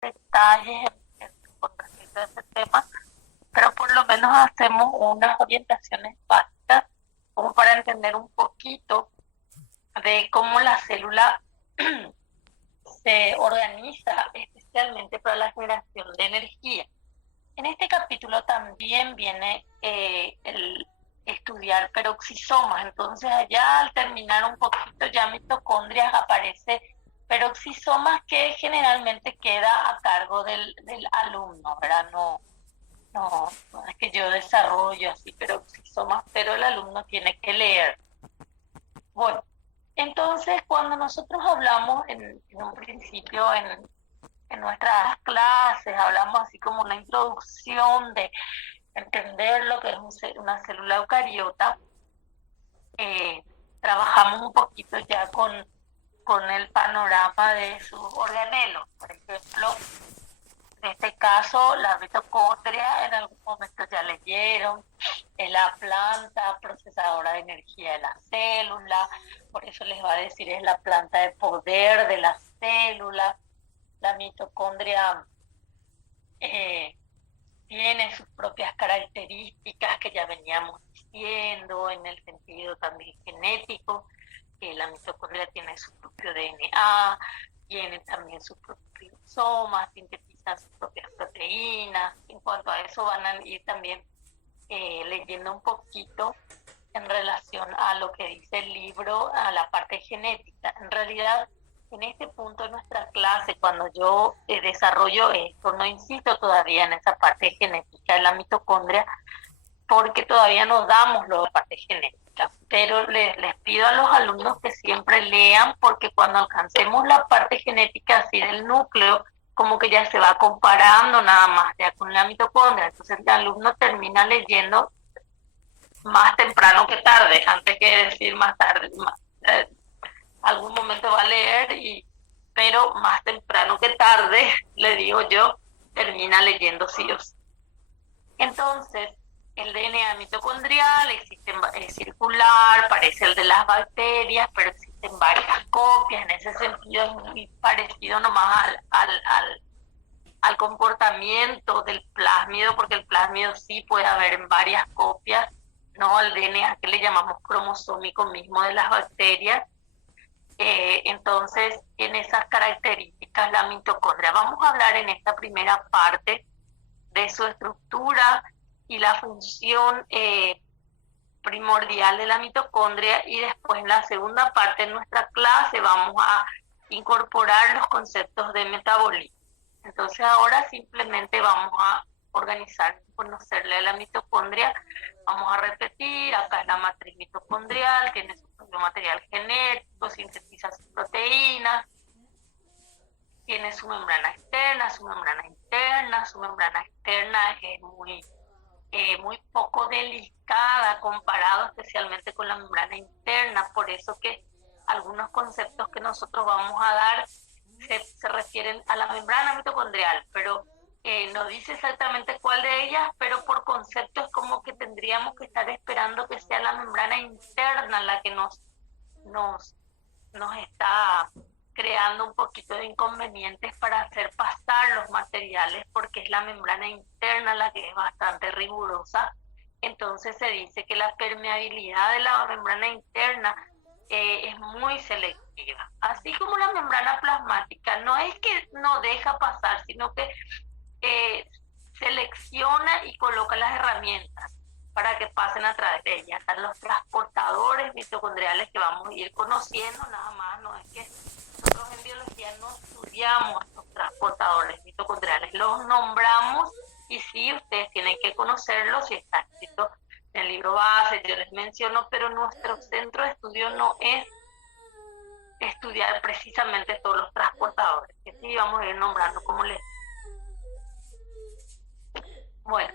detalles con respecto a ese tema, pero por lo menos hacemos unas orientaciones básicas como para entender un poquito de cómo la célula se organiza especialmente para la generación de energía. En este capítulo también viene el estudiar peroxisomas, entonces allá al terminar un poquito ya mitocondrias aparece peroxisomas que generalmente queda a cargo del alumno, ¿verdad? No es que yo desarrollo así peroxisomas, pero el alumno tiene que leer. Bueno, entonces cuando nosotros hablamos en un principio en nuestras clases, hablamos así como una introducción de entender lo que es una célula eucariota, eh, trabajamos un poquito ya con el panorama de sus organelos. Por ejemplo, en este caso, la mitocondria, en algún momento ya leyeron, es la planta procesadora de energía de la célula, por eso les va a decir es la planta de poder de la célula. La mitocondria eh, tiene sus propias características que ya veníamos diciendo en el sentido también genético, que la mitocondria tiene su propio DNA, tiene también sus propios ribosomas, sintetizan sus propias proteínas. En cuanto a eso van a ir también leyendo un poquito en relación a lo que dice el libro, a la parte genética. En realidad, en este punto de nuestra clase, cuando yo desarrollo esto, no insisto todavía en esa parte genética de la mitocondria, porque todavía no damos la parte genética. Pero les pido a los alumnos que siempre lean, porque cuando alcancemos la parte genética así del núcleo, como que ya se va comparando nada más ya con la mitocondria. Entonces el alumno termina leyendo más temprano que tarde, antes que decir más tarde. Algún momento va a leer, pero más temprano que tarde, le digo yo, termina leyendo sí o sí. Entonces, el DNA mitocondrial existe, es circular, parece el de las bacterias, pero existen varias copias. En ese sentido es muy parecido nomás al comportamiento del plásmido, porque el plásmido sí puede haber en varias copias, no al DNA que le llamamos cromosómico mismo de las bacterias. Entonces, en esas características la mitocondria. Vamos a hablar en esta primera parte de su estructura y la función primordial de la mitocondria, y después en la segunda parte de nuestra clase vamos a incorporar los conceptos de metabolismo. Entonces ahora simplemente vamos a organizar, conocerle a la mitocondria. Vamos a repetir, acá es la matriz mitocondrial, tiene su propio material genético, sintetiza sus proteínas, tiene su membrana externa, su membrana interna. Su membrana externa es muy poco delicada comparado especialmente con la membrana interna, por eso que algunos conceptos que nosotros vamos a dar se refieren a la membrana mitocondrial, pero no dice exactamente cuál de ellas, pero por concepto es como que tendríamos que estar esperando que sea la membrana interna la que nos está creando un poquito de inconvenientes para hacer pasar los materiales, porque es la membrana interna la que es bastante rigurosa. Entonces se dice que la permeabilidad de la membrana interna es muy selectiva. Así como la membrana plasmática, no es que no deja pasar, sino que selecciona y coloca las herramientas para que pasen a través de ella. Están los transportadores mitocondriales que vamos a ir conociendo, nada más, no es que nosotros en biología no estudiamos los transportadores mitocondriales, los nombramos y sí, ustedes tienen que conocerlos y está escrito en el libro base, yo les menciono, pero nuestro centro de estudio no es estudiar precisamente todos los transportadores, que sí vamos a ir nombrando como les. Bueno,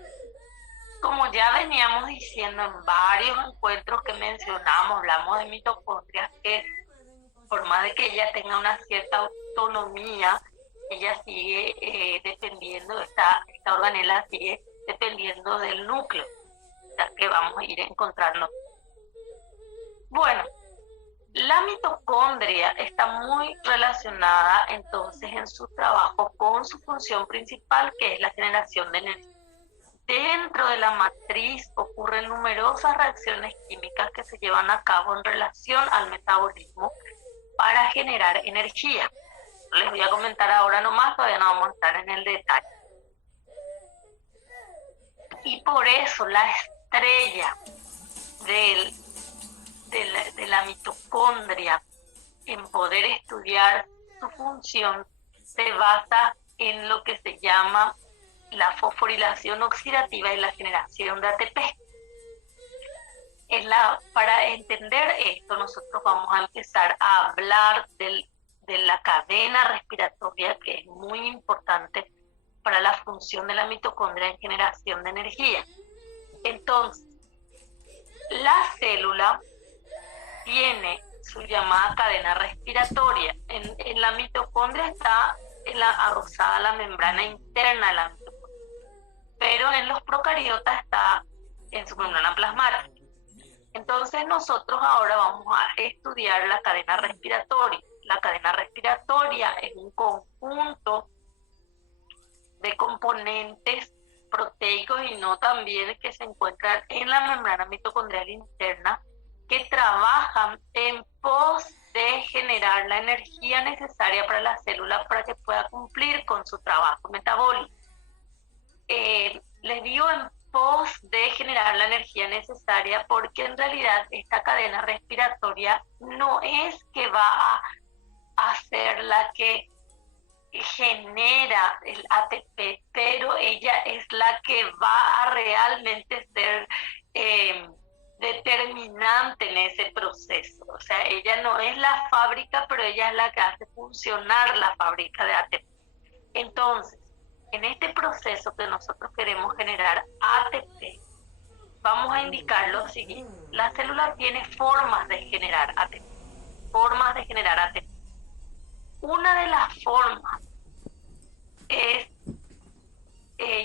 como ya veníamos diciendo en varios encuentros que mencionamos, hablamos de mitocondrias que por más de que ella tenga una cierta autonomía, ella sigue dependiendo, esta organela sigue dependiendo del núcleo, o sea que vamos a ir encontrando. Bueno, La mitocondria está muy relacionada entonces en su trabajo con su función principal, que es la generación de energía. Dentro de la matriz ocurren numerosas reacciones químicas que se llevan a cabo en relación al metabolismo para generar energía. Les voy a comentar ahora nomás, todavía no vamos a entrar en el detalle. Y por eso la estrella de la mitocondria en poder estudiar su función se basa en lo que se llama la fosforilación oxidativa y la generación de ATP. Para entender esto, nosotros vamos a empezar a hablar de la cadena respiratoria, que es muy importante para la función de la mitocondria en generación de energía. Entonces, la célula tiene su llamada cadena respiratoria. En la mitocondria está adosada la membrana interna de la mitocondria, pero en los procariotas está en su membrana plasmática. Entonces nosotros ahora vamos a estudiar la cadena respiratoria. La cadena respiratoria es un conjunto de componentes proteicos y no también que se encuentran en la membrana mitocondrial interna, que trabajan en pos de generar la energía necesaria para la célula para que pueda cumplir con su trabajo metabólico. Les digo en pos de generar la energía necesaria porque en realidad esta cadena respiratoria no es que va a ser la que genera el ATP, pero ella es la que va a realmente ser determinante en ese proceso. O sea, ella no es la fábrica, pero ella es la que hace funcionar la fábrica de ATP. Entonces, en este proceso que nosotros queremos generar ATP, vamos a indicar lo siguiente. La célula tiene formas de generar ATP. Formas de generar ATP. Una de las formas es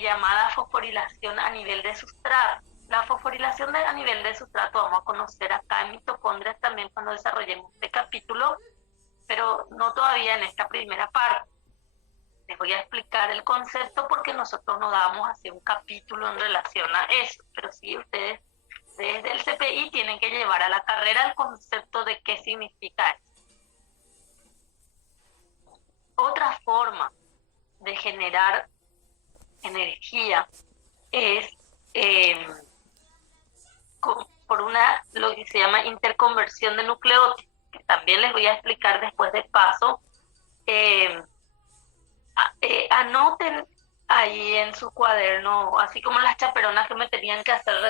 llamada fosforilación a nivel de sustrato. La fosforilación a nivel de sustrato vamos a conocer acá en mitocondrias también cuando desarrollemos este capítulo, pero no todavía en esta primera parte. Les voy a explicar el concepto porque nosotros no damos así un capítulo en relación a eso, pero sí ustedes desde el CPI tienen que llevar a la carrera el concepto de qué significa eso. Otra forma de generar energía es por lo que se llama interconversión de nucleótidos, que también les voy a explicar después de paso. Anoten ahí en su cuaderno, así como las chaperonas que me tenían que hacerme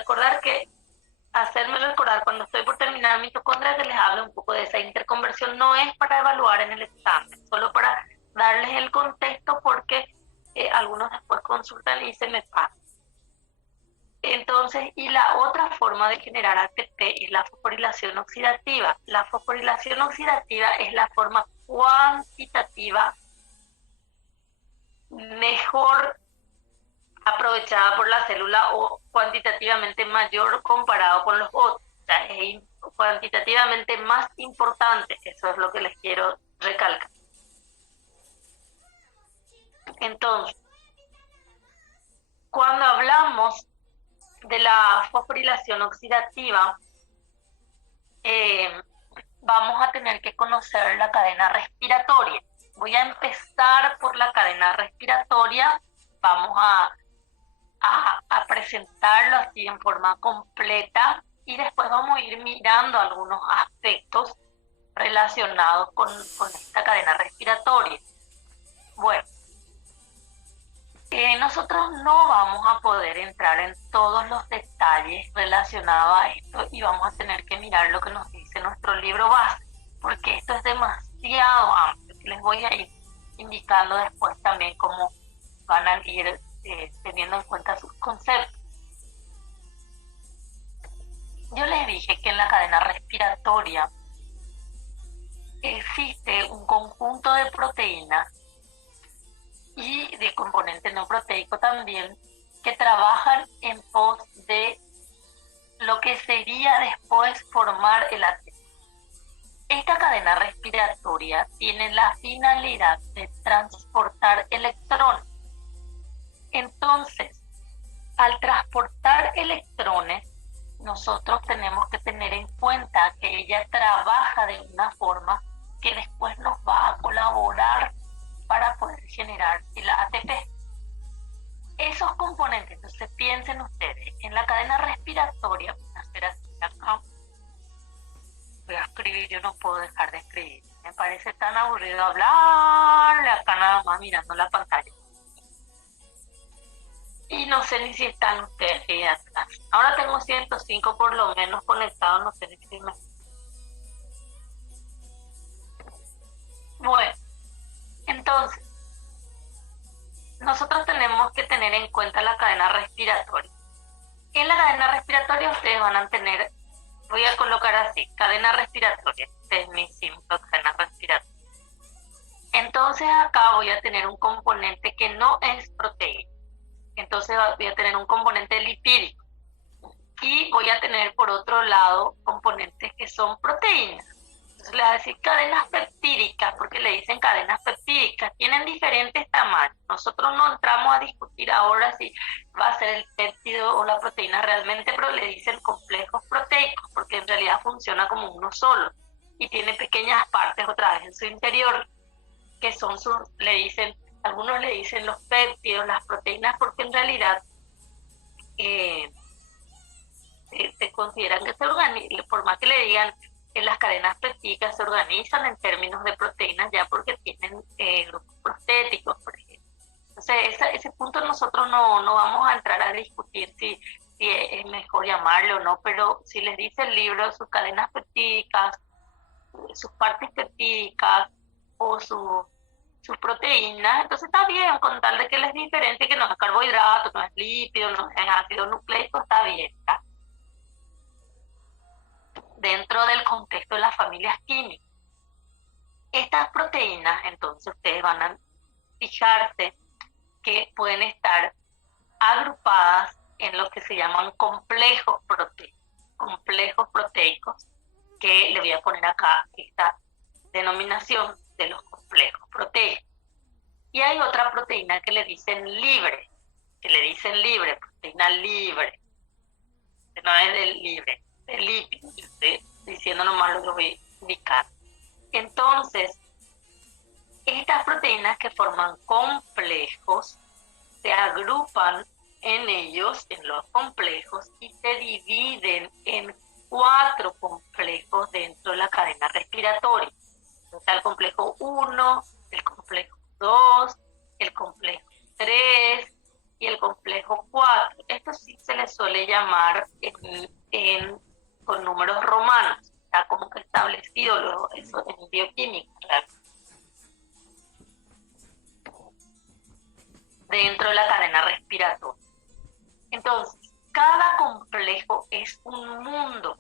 recordar cuando estoy por terminar mitocondria, que les hable un poco de esa interconversión. No es para evaluar en el examen, solo para darles el contexto porque algunos después consultan y se me pasa. Entonces, y la otra forma de generar ATP es la fosforilación oxidativa. La fosforilación oxidativa es la forma cuantitativa mejor aprovechada por la célula o cuantitativamente mayor comparado con los otros. O sea, es cuantitativamente más importante. Eso es lo que les quiero recalcar. Entonces, cuando hablamos de la fosforilación oxidativa, vamos a tener que conocer la cadena respiratoria. Voy a empezar por la cadena respiratoria. Vamos a presentarlo así en forma completa y después vamos a ir mirando algunos aspectos relacionados con esta cadena respiratoria. Bueno, nosotros no vamos a poder entrar en todos los detalles relacionados a esto y vamos a tener que mirar lo que nos dice nuestro libro base, porque esto es demasiado amplio. Les voy a ir indicando después también cómo van a ir teniendo en cuenta sus conceptos. Yo les dije que en la cadena respiratoria existe un conjunto de proteínas y de componente no proteico también, que trabajan en pos de lo que sería después formar el ATP. Esta cadena respiratoria tiene la finalidad de transportar electrones. Entonces, al transportar electrones, nosotros tenemos que tener en cuenta que ella trabaja de una forma que después nos va a colaborar para poder generar el ATP. Esos componentes, entonces piensen ustedes, en la cadena respiratoria, voy a hacer así acá, voy a escribir, yo no puedo dejar de escribir, me parece tan aburrido hablarle acá nada más mirando la pantalla. Y no sé ni si están ustedes ahí atrás. Ahora tengo 105 por lo menos conectados, no sé ni si me... Bueno, entonces, nosotros tenemos que tener en cuenta la cadena respiratoria. En la cadena respiratoria ustedes van a tener, voy a colocar así, cadena respiratoria. Este es mi simple cadena respiratoria. Entonces acá voy a tener un componente que no es proteína. Entonces voy a tener un componente lipídico. Y voy a tener por otro lado componentes que son proteínas. Entonces le voy a decir cadenas peptídicas, porque le dicen cadenas peptídicas, tienen diferentes tamaños. Nosotros no entramos a discutir ahora si va a ser el péptido o la proteína realmente, pero le dicen complejos proteicos, porque en realidad funciona como uno solo y tiene pequeñas partes otra vez en su interior, que son algunos le dicen los péptidos, las proteínas, porque en realidad se consideran que se organizan, por más que le digan las cadenas peptídicas se organizan en términos de proteínas ya porque tienen grupos prostéticos, por ejemplo. Entonces, ese punto nosotros no vamos a entrar a discutir si es mejor llamarlo o no, pero si les dice el libro sus cadenas peptídicas, sus partes peptídicas o sus proteínas, entonces está bien, con tal de que les es diferente, que no es carbohidrato, no es lípido, no es ácido nucleico, está bien, ¿está? Dentro del contexto de las familias químicas. Estas proteínas, entonces ustedes van a fijarse que pueden estar agrupadas en lo que se llaman complejos proteicos, que le voy a poner acá esta denominación de los complejos proteicos. Y hay otra proteína que le dicen libre, proteína libre, que no es del libre, del lípido, estoy diciendo nomás lo que voy a indicar. Entonces, estas proteínas que forman complejos se agrupan en ellos, en los complejos, y se dividen en 4 complejos dentro de la cadena respiratoria. Está el complejo 1, el complejo 2, el complejo 3 y el complejo 4. Esto sí se le suele llamar con números romanos. Está como que establecido eso en bioquímica, ¿verdad? Dentro de la cadena respiratoria. Entonces, cada complejo es un mundo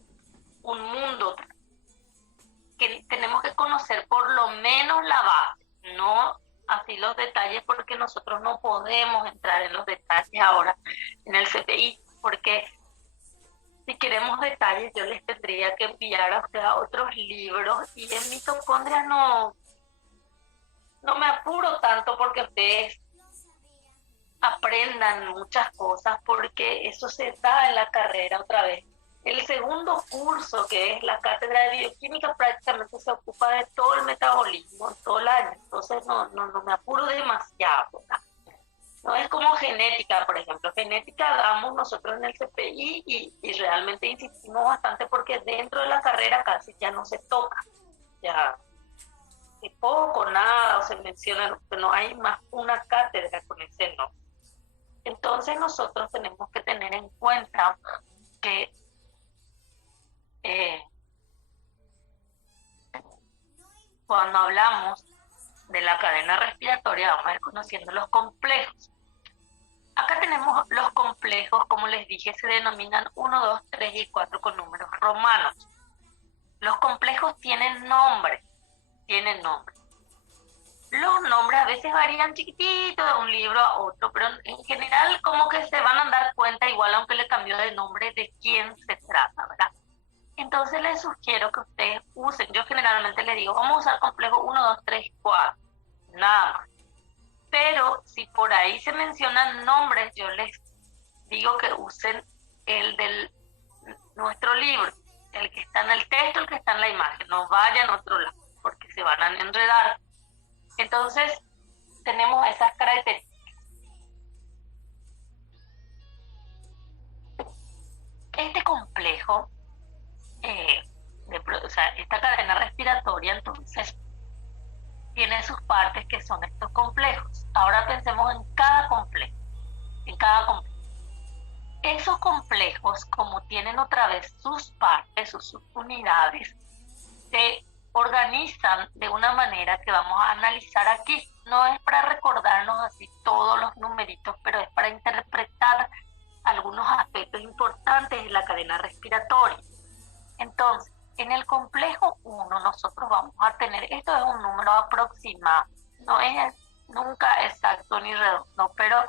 que tenemos que conocer por lo menos la base, no así los detalles, porque nosotros no podemos entrar en los detalles ahora en el CPI, porque si queremos detalles yo les tendría que enviar a ustedes a otros libros, y en mitocondrias no me apuro tanto porque ustedes aprendan muchas cosas, porque eso se da en la carrera otra vez. El segundo curso, que es la cátedra de bioquímica, prácticamente se ocupa de todo el metabolismo todo el año, entonces no me apuro demasiado, ¿verdad? No es como genética, por ejemplo. Genética damos nosotros en el CPI y realmente insistimos bastante porque dentro de la carrera casi ya no se toca, ya poco, nada, o se menciona, no hay más una cátedra con ese nombre. Entonces nosotros tenemos que tener en cuenta que cuando hablamos de la cadena respiratoria vamos a ir conociendo los complejos. Acá tenemos los complejos, como les dije, se denominan 1, 2, 3 y 4 con números romanos. Los complejos tienen nombre. Los nombres a veces varían chiquitito de un libro a otro, pero en general como que se van a dar cuenta igual aunque le cambió de nombre de quién se trata, ¿verdad? Entonces les sugiero que ustedes usen, yo generalmente les digo, vamos a usar complejo 1, 2, 3, 4, nada más. Pero si por ahí se mencionan nombres, yo les digo que usen el de nuestro libro, el que está en el texto, el que está en la imagen, no vayan a otro lado, porque se van a enredar. Entonces, tenemos esas características. Este complejo, o sea, esta cadena respiratoria, entonces, tiene sus partes que son estos complejos. Ahora pensemos en cada complejo, en cada complejo. Esos complejos, como tienen otra vez sus partes, sus subunidades, se organizan de una manera que vamos a analizar aquí. No es para recordarnos así todos los numeritos, pero es para interpretar algunos aspectos importantes de la cadena respiratoria. Entonces, en el complejo 1 nosotros vamos a tener, esto es un número aproximado, no es nunca exacto ni redondo, pero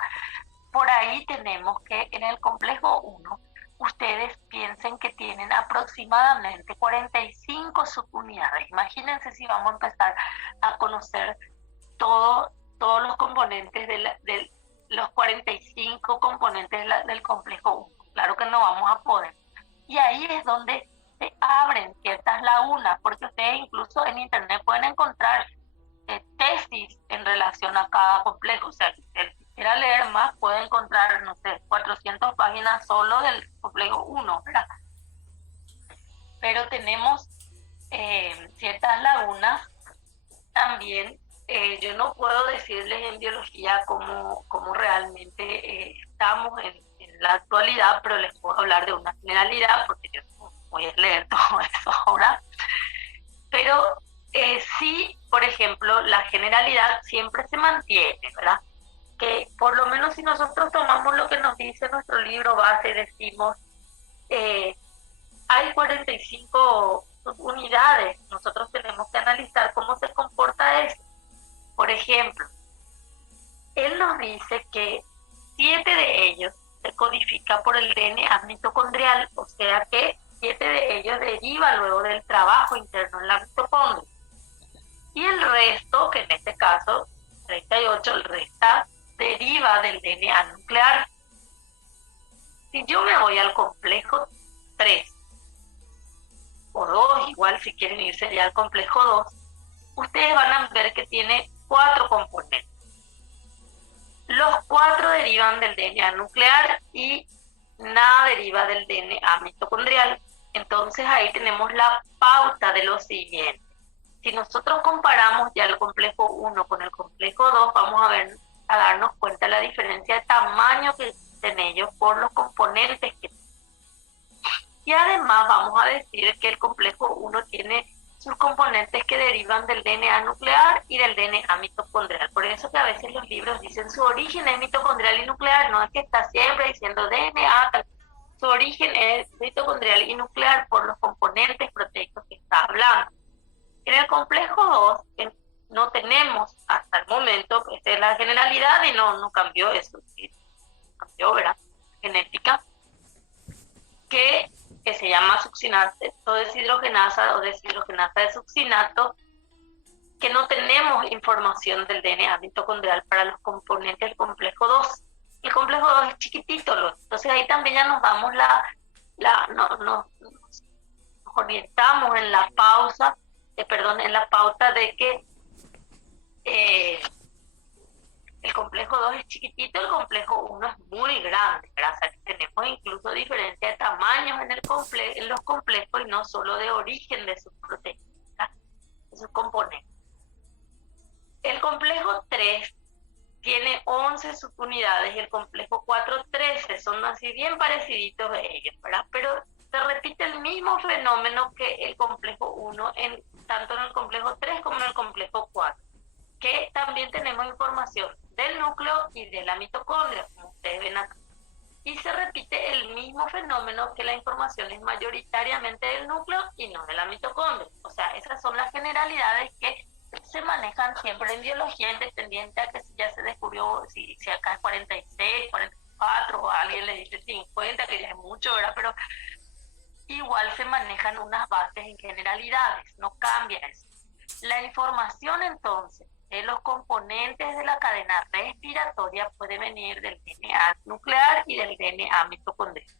por ahí tenemos que en el complejo 1 ustedes piensen que tienen aproximadamente 45 subunidades. Imagínense si vamos a empezar a conocer todos los componentes de los 45 componentes del complejo 1. Claro que no vamos a poder. Y ahí es donde se abren ciertas lagunas, porque ustedes incluso en internet pueden encontrar tesis en relación a cada complejo. O sea, el que quiera leer más puede encontrar, no sé, 400 páginas solo del complejo 1, ¿verdad? Pero tenemos ciertas lagunas también. Yo no puedo decirles en biología cómo realmente estamos en la actualidad, pero les puedo hablar de una generalidad, porque yo no voy a leer todo eso ahora. Pero sí, por ejemplo, la generalidad siempre se mantiene, ¿verdad? Que por lo menos si nosotros tomamos lo que nos dice nuestro libro base y decimos, hay 45 unidades, nosotros tenemos que analizar cómo se comporta eso. Por ejemplo, él nos dice que 7 de ellos se codifica por el DNA mitocondrial, o sea que 7 de ellos deriva luego del trabajo interno en la mitocondria. Y el resto, que en este caso 38, el resto deriva del DNA nuclear. Si yo me voy al complejo 3 o 2, igual si quieren irse ya al complejo 2, ustedes van a ver que tiene 4 componentes. Los 4 derivan del DNA nuclear y nada deriva del DNA mitocondrial. Entonces ahí tenemos la pauta de lo siguiente. Si nosotros comparamos ya el complejo 1 con el complejo 2, vamos a darnos cuenta de la diferencia de tamaño que tienen ellos por los componentes que tienen. Y además vamos a decir que el complejo 1 tiene sus componentes que derivan del DNA nuclear y del DNA mitocondrial. Por eso que a veces los libros dicen su origen es mitocondrial y nuclear, no es que está siempre diciendo DNA, su origen es mitocondrial y nuclear por los componentes proteicos que está hablando. En el complejo 2 no tenemos hasta el momento, esta es la generalidad y no cambió eso, cambió, ¿verdad? Genética, que se llama succinato deshidrogenasa o deshidrogenasa de succinato, que no tenemos información del DNA mitocondrial para los componentes del complejo 2. El complejo 2 es chiquitito, entonces ahí también ya nos damos nos orientamos en la pausa, en la pauta de que el complejo 2 es chiquitito, el complejo 1 es muy grande, ¿verdad? O sea, que tenemos incluso diferencia de tamaños en los complejos y no solo de origen de sus proteínas, de sus componentes. El complejo 3 tiene 11 subunidades y el complejo 4, 13, son así bien pareciditos de ellos, ¿verdad? Pero se repite el mismo fenómeno que el complejo 1, tanto en el complejo 3 como en el complejo 4, que también tenemos información del núcleo y de la mitocondria, como ustedes ven acá. Y se repite el mismo fenómeno, que la información es mayoritariamente del núcleo y no de la mitocondria. O sea, esas son las generalidades que se manejan siempre en biología, independiente a que si ya se descubrió, si acá es 46, 44, o alguien le dice 50, que ya es mucho, ¿verdad? Pero igual se manejan unas bases en generalidades, no cambia eso. La información entonces de los componentes de la cadena respiratoria puede venir del DNA nuclear y del DNA mitocondrial,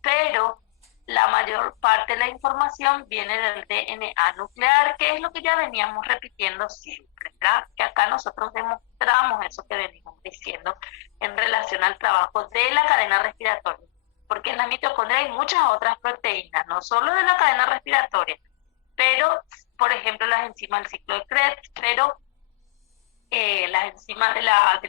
pero la mayor parte de la información viene del DNA nuclear, que es lo que ya veníamos repitiendo siempre, ¿verdad? Que acá nosotros demostramos eso que venimos diciendo en relación al trabajo de la cadena respiratoria, porque en la mitocondria hay muchas otras proteínas, no solo de la cadena respiratoria, pero, por ejemplo, las enzimas del ciclo de Krebs, pero las enzimas de la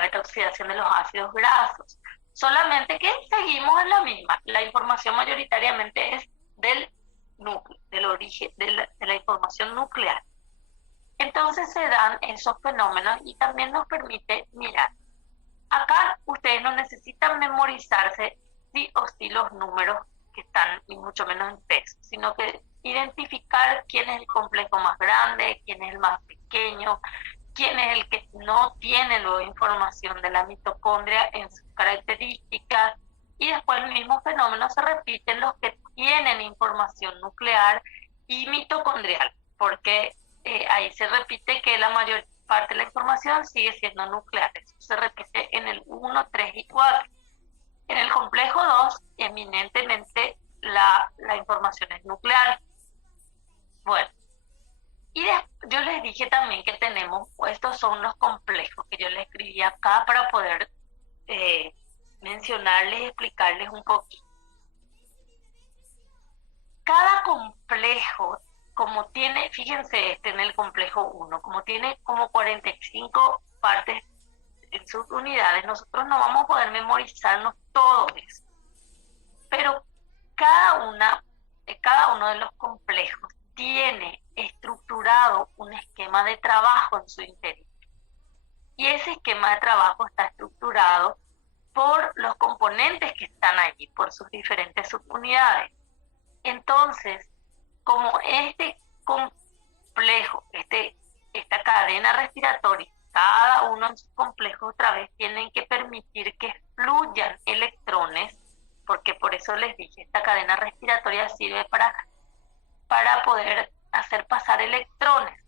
beta-oxidación de los ácidos grasos. Solamente que seguimos en la misma. La información mayoritariamente es del núcleo, del origen, de la información nuclear. Entonces se dan esos fenómenos y también nos permite mirar. Acá ustedes no necesitan memorizarse sí o sí los números que están, y mucho menos en peso, sino que identificar quién es el complejo más grande, quién es el más pequeño, quién es el que no tiene luego información de la mitocondria en sus características, y después el mismo fenómeno se repite en los que tienen información nuclear y mitocondrial, porque ahí se repite que la mayor parte de la información sigue siendo nuclear. Eso se repite en el 1, 3 y 4. En el complejo 2, eminentemente la información es nuclear. Bueno, y yo les dije también que tenemos, estos son los complejos que yo les escribí acá para poder mencionarles y explicarles un poquito. Cada complejo, como tiene, fíjense en el complejo 1, como tiene como 45 partes en sus unidades, nosotros no vamos a poder memorizarnos todo eso. Pero cada uno de los complejos tiene estructurado un esquema de trabajo en su interior. Y ese esquema de trabajo está estructurado por los componentes que están allí, por sus diferentes subunidades. Entonces, como este complejo, esta cadena respiratoria, cada uno en sus complejos otra vez tienen que permitir que fluyan electrones, porque por eso les dije, esta cadena respiratoria sirve para poder hacer pasar electrones.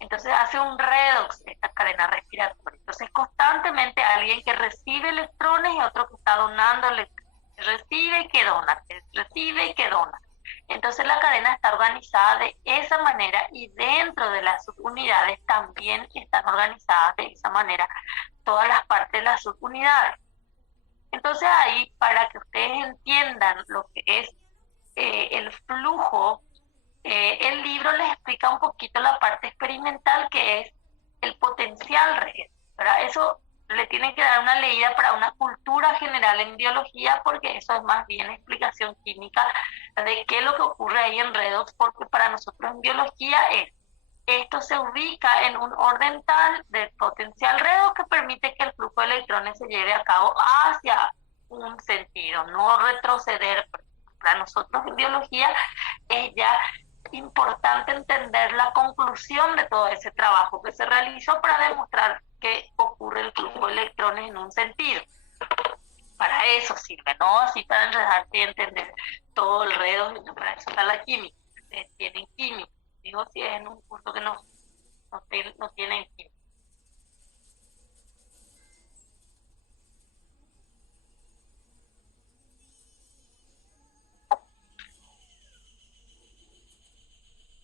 Entonces hace un redox esta cadena respiratoria. Entonces constantemente alguien que recibe electrones y otro que está donando electrones. Recibe y que dona, recibe y que dona. Entonces la cadena está organizada de esa manera y dentro de las subunidades también están organizadas de esa manera todas las partes de las subunidades. Entonces ahí, para que ustedes entiendan lo que es el flujo, el libro les explica un poquito la parte experimental que es el potencial red, ¿verdad? Eso le tienen que dar una leída para una cultura general en biología, porque eso es más bien explicación química de qué es lo que ocurre ahí en redox, porque para nosotros en biología esto se ubica en un orden tal de potencial redox que permite que el flujo de electrones se lleve a cabo hacia un sentido, no retroceder. Para nosotros en biología es ya importante entender la conclusión de todo ese trabajo que se realizó para demostrar que ocurre el flujo de electrones en un sentido. Para eso sirve, no así para enredarte y entender todo el redo, para eso está la química. Ustedes tienen química, digo si es en un curso que no tienen química.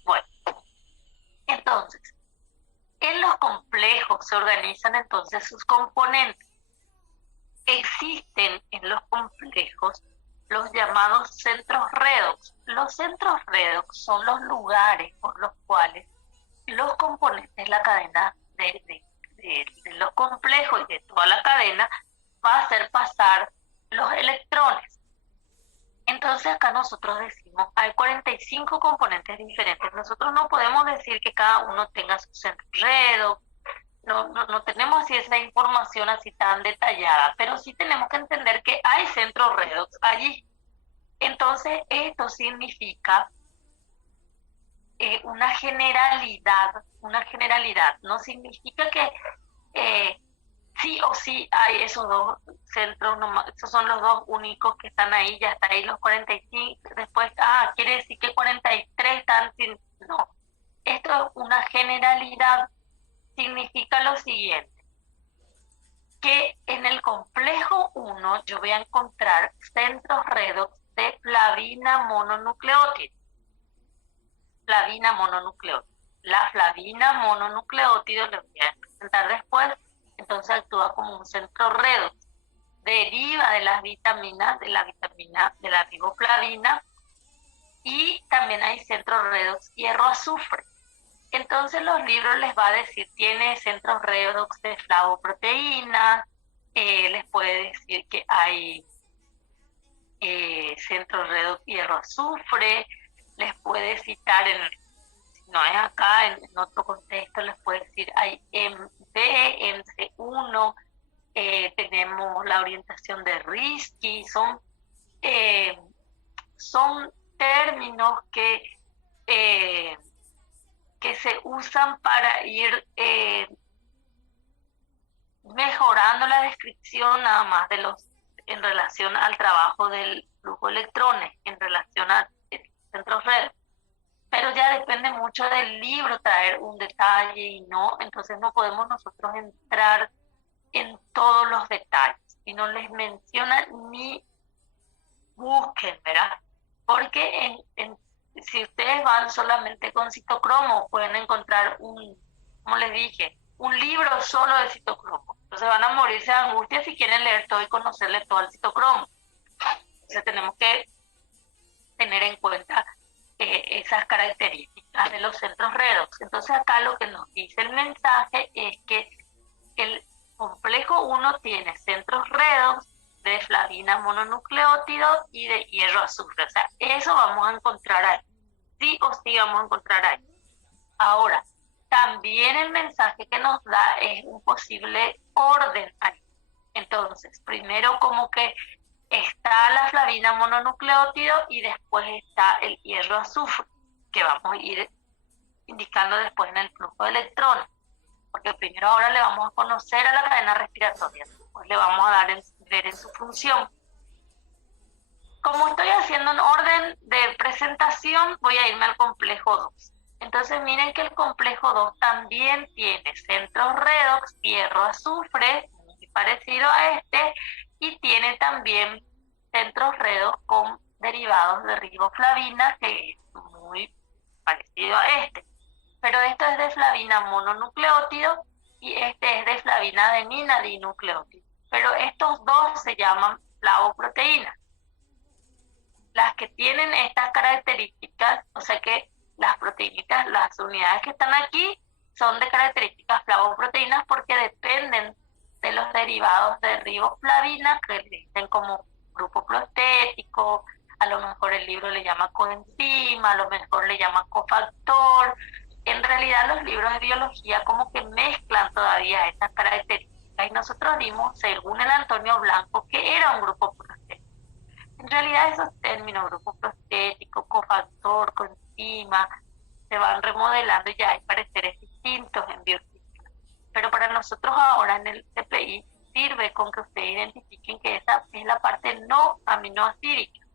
Bueno, entonces, en los complejos se organizan entonces sus componentes. Existen en los complejos los llamados centros redox. Los centros redox son los lugares por los cuales los componentes de la cadena de los complejos y de toda la cadena va a hacer pasar los electrones. Entonces acá nosotros decimos, hay 45 componentes diferentes. Nosotros no podemos decir que cada uno tenga su centro redox. No tenemos así esa información así tan detallada, pero sí tenemos que entender que hay centros redox allí. Entonces esto significa una generalidad, no significa que sí o sí hay esos dos centros, esos son los dos únicos que están ahí, ya está ahí los 45, después, quiere decir que 43 están sin, no, esto es una generalidad, significa lo siguiente, que en el complejo 1 yo voy a encontrar centros redox de flavina mononucleótida. Flavina mononucleótida. La flavina mononucleótida, le voy a presentar después, entonces actúa como un centro redox. Deriva de las vitaminas, de la riboflavina, y también hay centros redox hierro-azufre. Entonces los libros les va a decir, tiene centros redox de flavoproteínas, les puede decir que hay centros redox hierro-azufre, les puede citar, si no es acá, en otro contexto, les puede decir, hay MB, MC1, tenemos la orientación de Risky, son términos que se usan para ir mejorando la descripción nada más en relación al trabajo del flujo de electrones, en relación a centros redox. Pero ya depende mucho del libro traer un detalle y no, entonces no podemos nosotros entrar en todos los detalles y no les menciona ni busquen, ¿verdad? Porque si ustedes van solamente con citocromo, pueden encontrar como les dije, un libro solo de citocromo. Entonces van a morirse de angustia si quieren leer todo y conocerle todo el citocromo. Entonces tenemos que tener en cuenta esas características de los centros redox. Entonces acá lo que nos dice el mensaje es que el complejo 1 tiene centros redox de flavina mononucleótido y de hierro azufre. O sea, eso vamos a encontrar ahí. Sí o sí vamos a encontrar ahí. Ahora, también el mensaje que nos da es un posible orden ahí. Entonces, primero como que está la flavina mononucleótido y después está el hierro azufre, que vamos a ir indicando después en el flujo de electrones. Porque primero ahora le vamos a conocer a la cadena respiratoria, después le vamos a ver en su función. Como estoy haciendo en orden de presentación, voy a irme al complejo 2. Entonces miren que el complejo 2 también tiene centros redox, hierro-azufre, muy parecido a este, y tiene también centros redox con derivados de riboflavina, que es muy parecido a este. Pero esto es de flavina mononucleótido y este es de flavina adenina dinucleótido. Pero estos dos se llaman flavoproteínas. Las que tienen estas características, o sea que las proteínitas, las unidades que están aquí son de características flavoproteínas porque dependen de los derivados de riboflavina, que le dicen como grupo prostético, a lo mejor el libro le llama coenzima, a lo mejor le llama cofactor. En realidad los libros de biología como que mezclan todavía estas características y nosotros dimos, según el Antonio Blanco, que era un grupo prostético. En realidad esos términos, grupo prostético, cofactor, coenzima, se van remodelando y ya hay pareceres distintos en bioquímica. Pero para nosotros ahora en el CPI sirve con que ustedes identifiquen que esa es la parte no aminoácidica.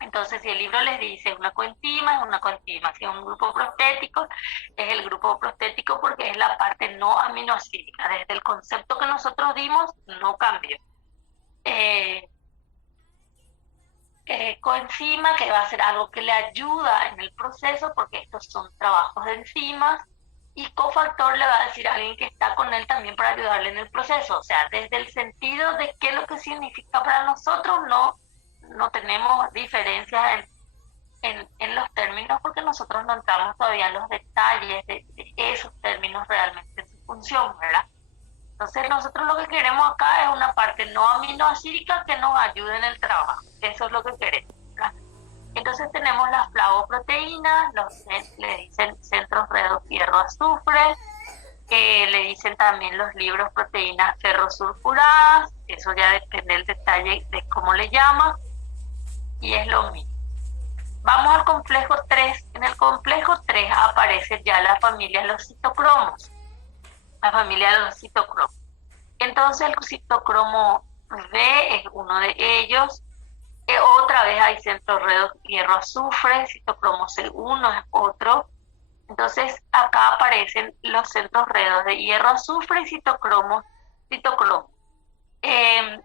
Entonces, si el libro les dice una coenzima, es una coenzima. Si es un grupo prostético, es el grupo prostético porque es la parte no aminoácidica. Desde el concepto que nosotros dimos, no cambió. Coenzima, que va a ser algo que le ayuda en el proceso, porque estos son trabajos de enzimas. Y cofactor le va a decir a alguien que está con él también para ayudarle en el proceso. O sea, desde el sentido de qué es lo que significa para nosotros, no tenemos diferencias en los términos porque nosotros no entramos todavía en los detalles de esos términos realmente en su función, ¿verdad? Entonces nosotros lo que queremos acá es una parte no aminoácidica que nos ayude en el trabajo. Eso es lo que queremos, ¿verdad? Entonces tenemos las flavoproteínas, le dicen centros redox hierro-azufre, le dicen también los libros proteínas ferrosulfuradas, eso ya depende del detalle de cómo le llaman, y es lo mismo. Vamos al complejo 3. En el complejo 3 aparece ya la familia de los citocromos. La familia de los citocromos. Entonces el citocromo B es uno de ellos. Otra vez hay centrorredos hierro-azufre, citocromo C1 es otro. Entonces acá aparecen los centrorredos de hierro-azufre y citocromo.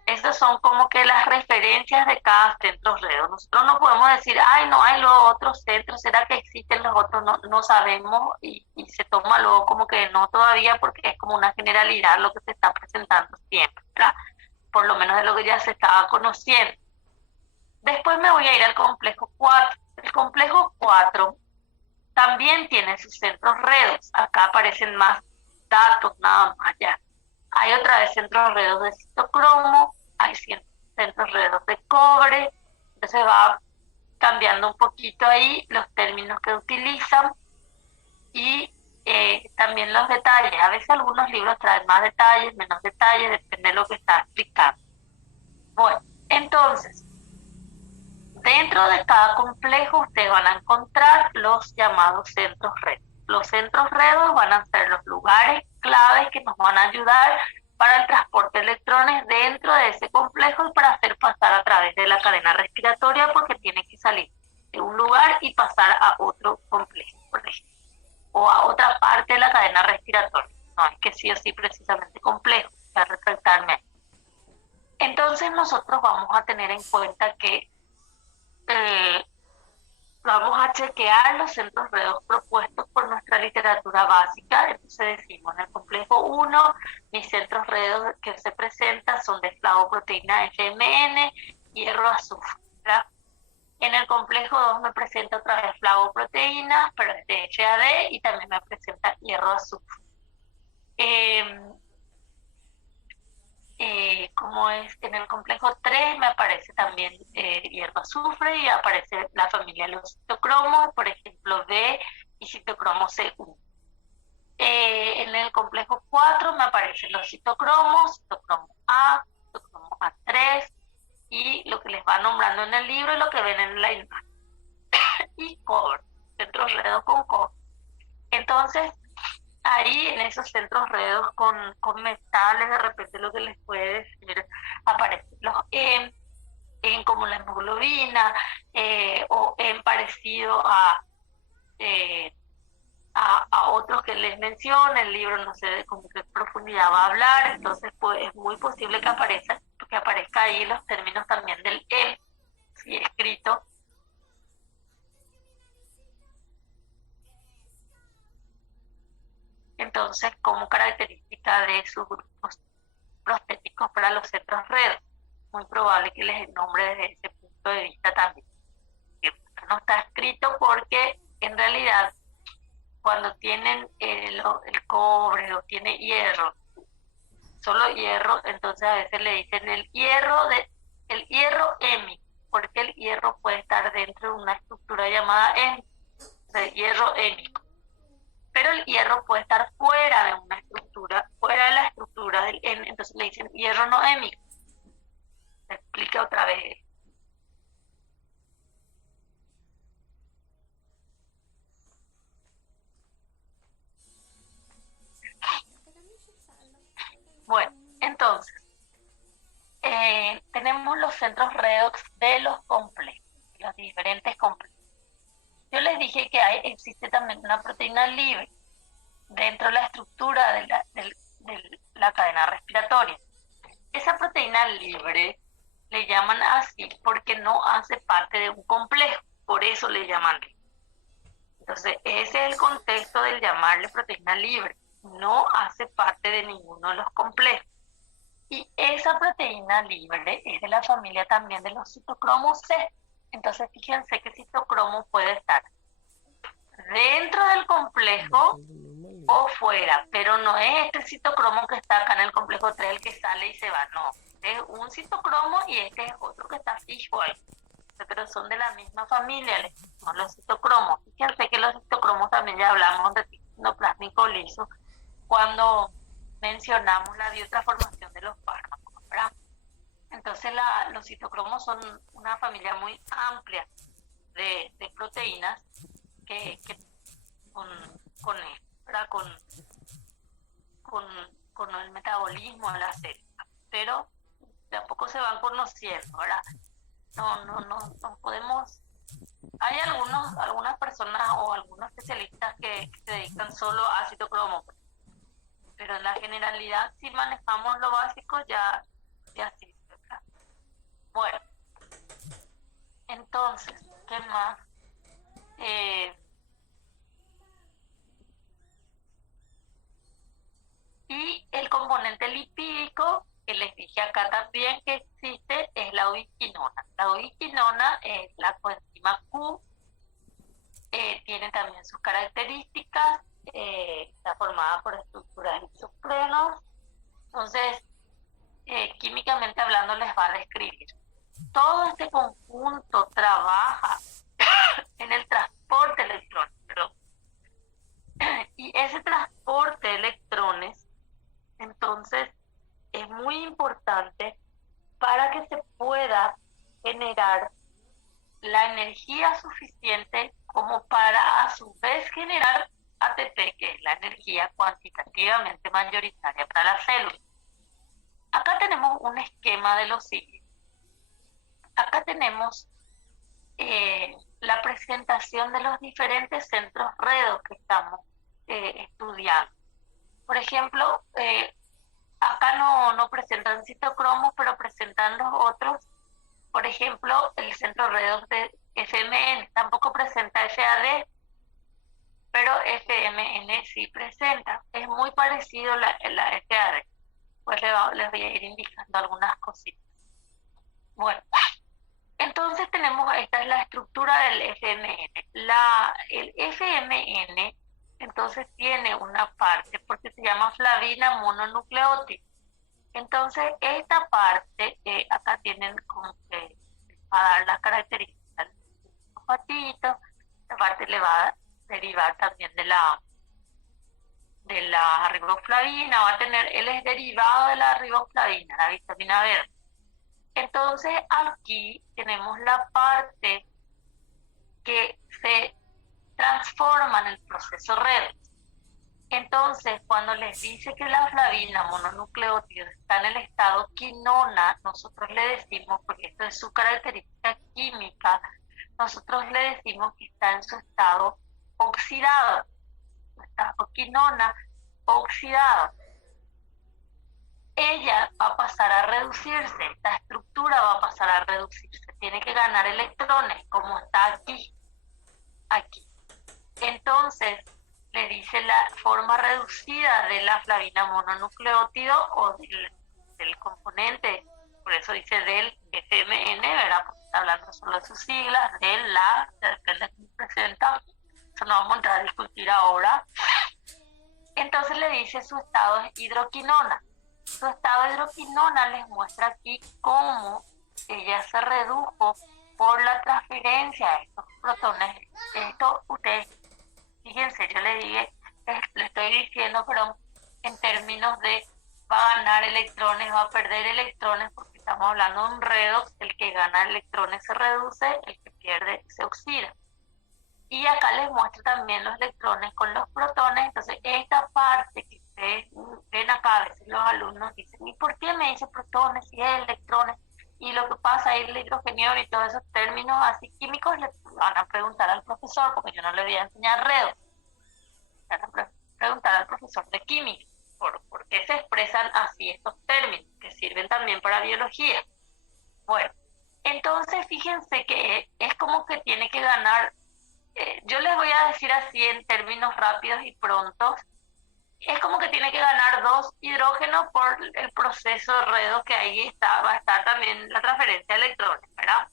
Esas son como que las referencias de cada centrorredo. Nosotros no podemos decir, ay, no hay los otros centros, ¿será que existen los otros? No, no sabemos y se toma luego como que no todavía porque es como una generalidad lo que se está presentando siempre, ¿verdad? Por lo menos de lo que ya se estaba conociendo. Después me voy a ir al complejo 4. El complejo 4 también tiene sus centros redos. Acá aparecen más datos, nada más ya. Hay otra vez centros redos de citocromo, hay centros redos de cobre. Entonces va cambiando un poquito ahí los términos que utilizan y también los detalles. A veces algunos libros traen más detalles, menos detalles, depende de lo que está explicando. Bueno, entonces, dentro de cada complejo ustedes van a encontrar los llamados centros redos. Los centros redos van a ser los lugares claves que nos van a ayudar para el transporte de electrones dentro de ese complejo y para hacer pasar a través de la cadena respiratoria porque tiene que salir de un lugar y pasar a otro complejo, por ejemplo, o a otra parte de la cadena respiratoria. No es que sí o sí precisamente complejo, voy a retractarme. Entonces nosotros vamos a tener en cuenta que vamos a chequear los centros redos propuestos por nuestra literatura básica. Entonces decimos, en el complejo 1, mis centros redos que se presentan son de flavoproteína FMN, hierro, azufre. En el complejo 2 me presenta otra vez flavoproteínas, pero es de HAD y también me presenta hierro, azufre. Como es en el complejo 3 me aparece también hierro azufre y aparece la familia de los citocromos, por ejemplo B y citocromo C1. En el complejo 4 me aparecen los citocromo citocromo A3 y lo que les va nombrando en el libro y lo que ven en la imagen. Y cobre, centros redos con cobre. Entonces, ahí en esos centros redos con metales, de repente lo que les puede decir, aparecen los en como la hemoglobina, o en parecido a otros que les menciono. El libro no sé de con qué profundidad va a hablar, entonces pues, es muy posible que aparezca ahí los términos también del sí, escrito. Entonces, como característica de sus grupos prostéticos para los centros redos, muy probable que les nombre desde ese punto de vista también. No está escrito porque en realidad cuando tienen el cobre o tiene hierro, solo hierro, entonces a veces le dicen el hierro hemi, porque el hierro puede estar dentro de una estructura llamada hemi, o sea, hierro hémico. Pero el hierro puede estar fuera de una estructura, fuera de la estructura del hemi, entonces le dicen hierro no hémico. Se explica otra vez. Bueno, entonces, tenemos los centros redox de los complejos, los diferentes complejos. Yo les dije que existe también una proteína libre dentro de la estructura de la cadena respiratoria. Esa proteína libre le llaman así porque no hace parte de un complejo, por eso le llaman libre. Entonces, ese es el contexto del llamarle proteína libre. No hace parte de ninguno de los complejos. Y esa proteína libre es de la familia también de los citocromos C. Entonces, fíjense que citocromo puede estar dentro del complejo o fuera, pero no es este citocromo que está acá en el complejo 3 el que sale y se va, no. Es un citocromo y este es otro que está fijo ahí. Pero son de la misma familia, los citocromos. Fíjense que los citocromos también ya hablamos de endoplasmico liso cuando mencionamos la biotransformación de los fármacos, ¿verdad? Entonces los citocromos son una familia muy amplia de proteínas que con el metabolismo de la célula, pero de a poco se van conociendo, ¿verdad? No podemos. Hay algunas personas o algunos especialistas que se dedican solo a ácido cromo, pero en la generalidad, si manejamos lo básico, ya sí, ¿verdad? Bueno, entonces, ¿qué más? Y el componente lipídico, que les dije acá también que existe, es la ubiquinona. La ubiquinona es la coenzima Q, tiene también sus características, está formada por estructuras isoprenos. Entonces, químicamente hablando, les va a describir. Todo este conjunto trabaja en el transporte de electrones, perdón. Y ese transporte de electrones, entonces, es muy importante para que se pueda generar la energía suficiente como para a su vez generar ATP, que es la energía cuantitativamente mayoritaria para la célula. Acá tenemos un esquema de los siguiente. Acá tenemos la presentación de los diferentes centros redos que estamos estudiando. Por ejemplo, acá no presentan citocromos, pero presentan los otros. Por ejemplo, el centro redox de FMN tampoco presenta FAD, pero FMN sí presenta. Es muy parecido la FAD. Pues les voy a ir indicando algunas cositas. Bueno, entonces esta es la estructura del FMN. El FMN entonces tiene una parte, porque se llama flavina mononucleótida. Entonces, esta parte, acá tienen como que va a dar las características del fosfatito. Esta parte le va a derivar también de la riboflavina, él es derivado de la riboflavina, la vitamina B. Entonces, aquí tenemos la parte que se transforma en el proceso redox. Entonces, cuando les dice que la flavina mononucleótida está en el estado quinona, nosotros le decimos, porque esto es su característica química, nosotros le decimos que está en su estado oxidado, estado quinona oxidado. Ella va a pasar a reducirse, esta estructura va a pasar a reducirse, tiene que ganar electrones, como está aquí. Entonces, le dice la forma reducida de la flavina mononucleótido o del componente, por eso dice del FMN, ¿verdad? Porque está hablando solo de sus siglas, depende de cómo presenta, eso no vamos a entrar a discutir ahora. Entonces le dice su estado es hidroquinona. Su estado de hidroquinona les muestra aquí cómo ella se redujo por la transferencia de estos protones. Esto ustedes, fíjense, yo le estoy diciendo, pero en términos de va a ganar electrones, va a perder electrones, porque estamos hablando de un redox, el que gana electrones se reduce, el que pierde se oxida. Y acá les muestro también los electrones con los protones. Entonces, esta parte que ustedes ven acá, a veces los alumnos dicen, ¿y por qué me dice protones y electrones? Y lo que pasa es el hidrogenión y todos esos términos así químicos le van a preguntar al profesor, porque yo no le voy a enseñar redox. Le van a preguntar al profesor de química por qué se expresan así estos términos, que sirven también para biología. Bueno, entonces fíjense que es como que tiene que ganar. Yo les voy a decir así en términos rápidos y prontos, es como que tiene que ganar 2 hidrógenos por el proceso redox, que ahí va a estar también la transferencia de electrones, ¿verdad?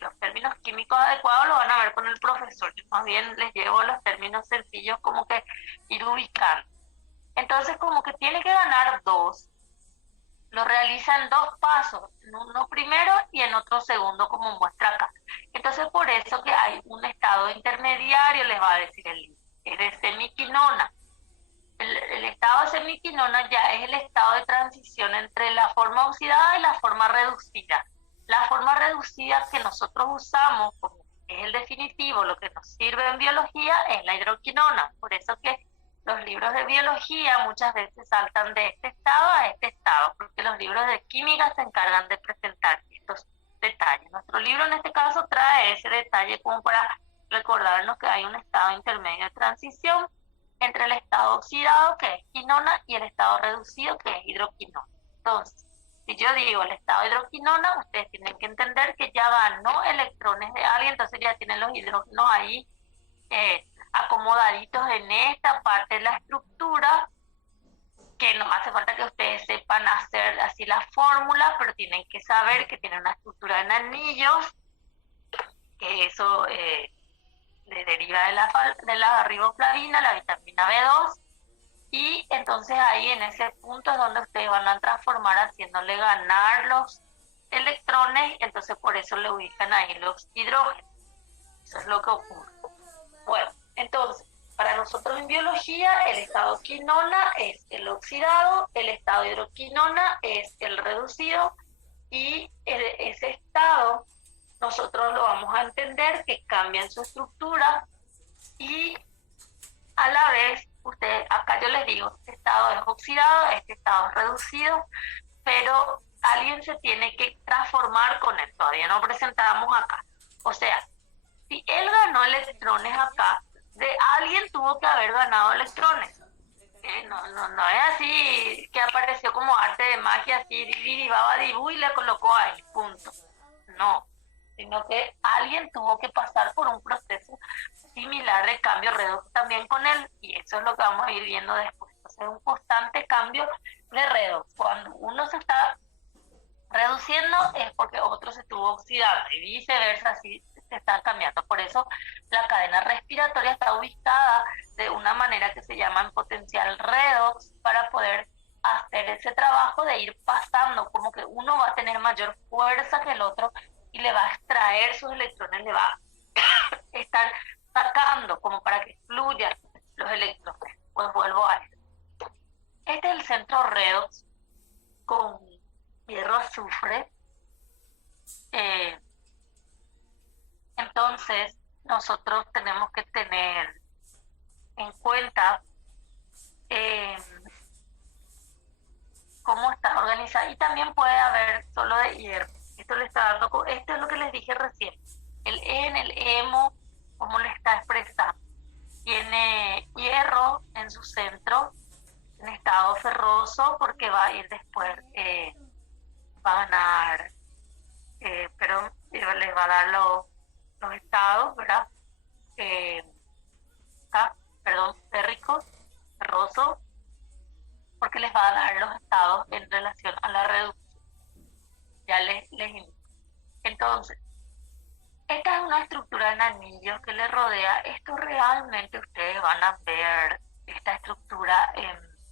Los términos químicos adecuados lo van a ver con el profesor, yo más bien les llevo los términos sencillos como que ir ubicando. Entonces como que tiene que ganar 2, lo realiza en 2 pasos, en uno primero y en otro segundo, como muestra acá. Entonces, por eso que hay un estado intermediario, les va a decir el de semiquinona. El estado de semiquinona ya es el estado de transición entre la forma oxidada y la forma reducida. La forma reducida que nosotros usamos, como es el definitivo, lo que nos sirve en biología, es la hidroquinona. Por eso que los libros de biología muchas veces saltan de este estado a este estado, porque los libros de química se encargan de presentar estos detalles. Nuestro libro en este caso trae ese detalle como para recordarnos que hay un estado intermedio de transición entre el estado oxidado, que es quinona, y el estado reducido, que es hidroquinona. Entonces, si yo digo el estado de hidroquinona, ustedes tienen que entender que ya van no electrones de alguien, entonces ya tienen los hidrógenos ahí acomodaditos en esta parte de la estructura, que no hace falta que ustedes sepan hacer así la fórmula, pero tienen que saber que tiene una estructura en anillos, que eso deriva de la riboflavina, la vitamina B2, y entonces ahí en ese punto es donde ustedes van a transformar haciéndole ganar los electrones, entonces por eso le ubican ahí los hidrógenos. Eso es lo que ocurre. Bueno, entonces, para nosotros en biología, el estado quinona es el oxidado, el estado hidroquinona es el reducido, y ese estado nosotros lo vamos a entender que cambia en su estructura, y a la vez, acá yo les digo, este estado es oxidado, este estado es reducido, pero alguien se tiene que transformar con él, todavía no presentamos acá. O sea, si él ganó electrones acá, de alguien tuvo que haber ganado electrones. No es así que apareció como arte de magia, así, dibu, y le colocó ahí, punto. No, sino que alguien tuvo que pasar por un proceso similar de cambio redox también con él, y eso es lo que vamos a ir viendo después. O sea, un constante cambio de redox. Cuando uno se está reduciendo es porque otro se estuvo oxidando, y viceversa, así se están cambiando. Por eso la cadena respiratoria está ubicada de una manera que se llama en potencial redox, para poder hacer ese trabajo de ir pasando, como que uno va a tener mayor fuerza que el otro y le va a extraer sus electrones, le va a estar sacando como para que fluyan los electrones. Pues vuelvo a esto. Este es el centro redox con hierro azufre. Entonces nosotros tenemos que tener en cuenta cómo está organizada, y también puede haber solo de hierro. Esto es lo que les dije recién. El E en el hemo, cómo le está expresando. Tiene hierro en su centro, en estado ferroso, porque va a ir después, va a ganar, pero les va a dar los estados, ¿verdad? Férrico, ferroso, porque les va a dar los estados en relación a la reducción. Ya les indico. Entonces, esta es una estructura en anillos que le rodea. Esto realmente ustedes van a ver esta estructura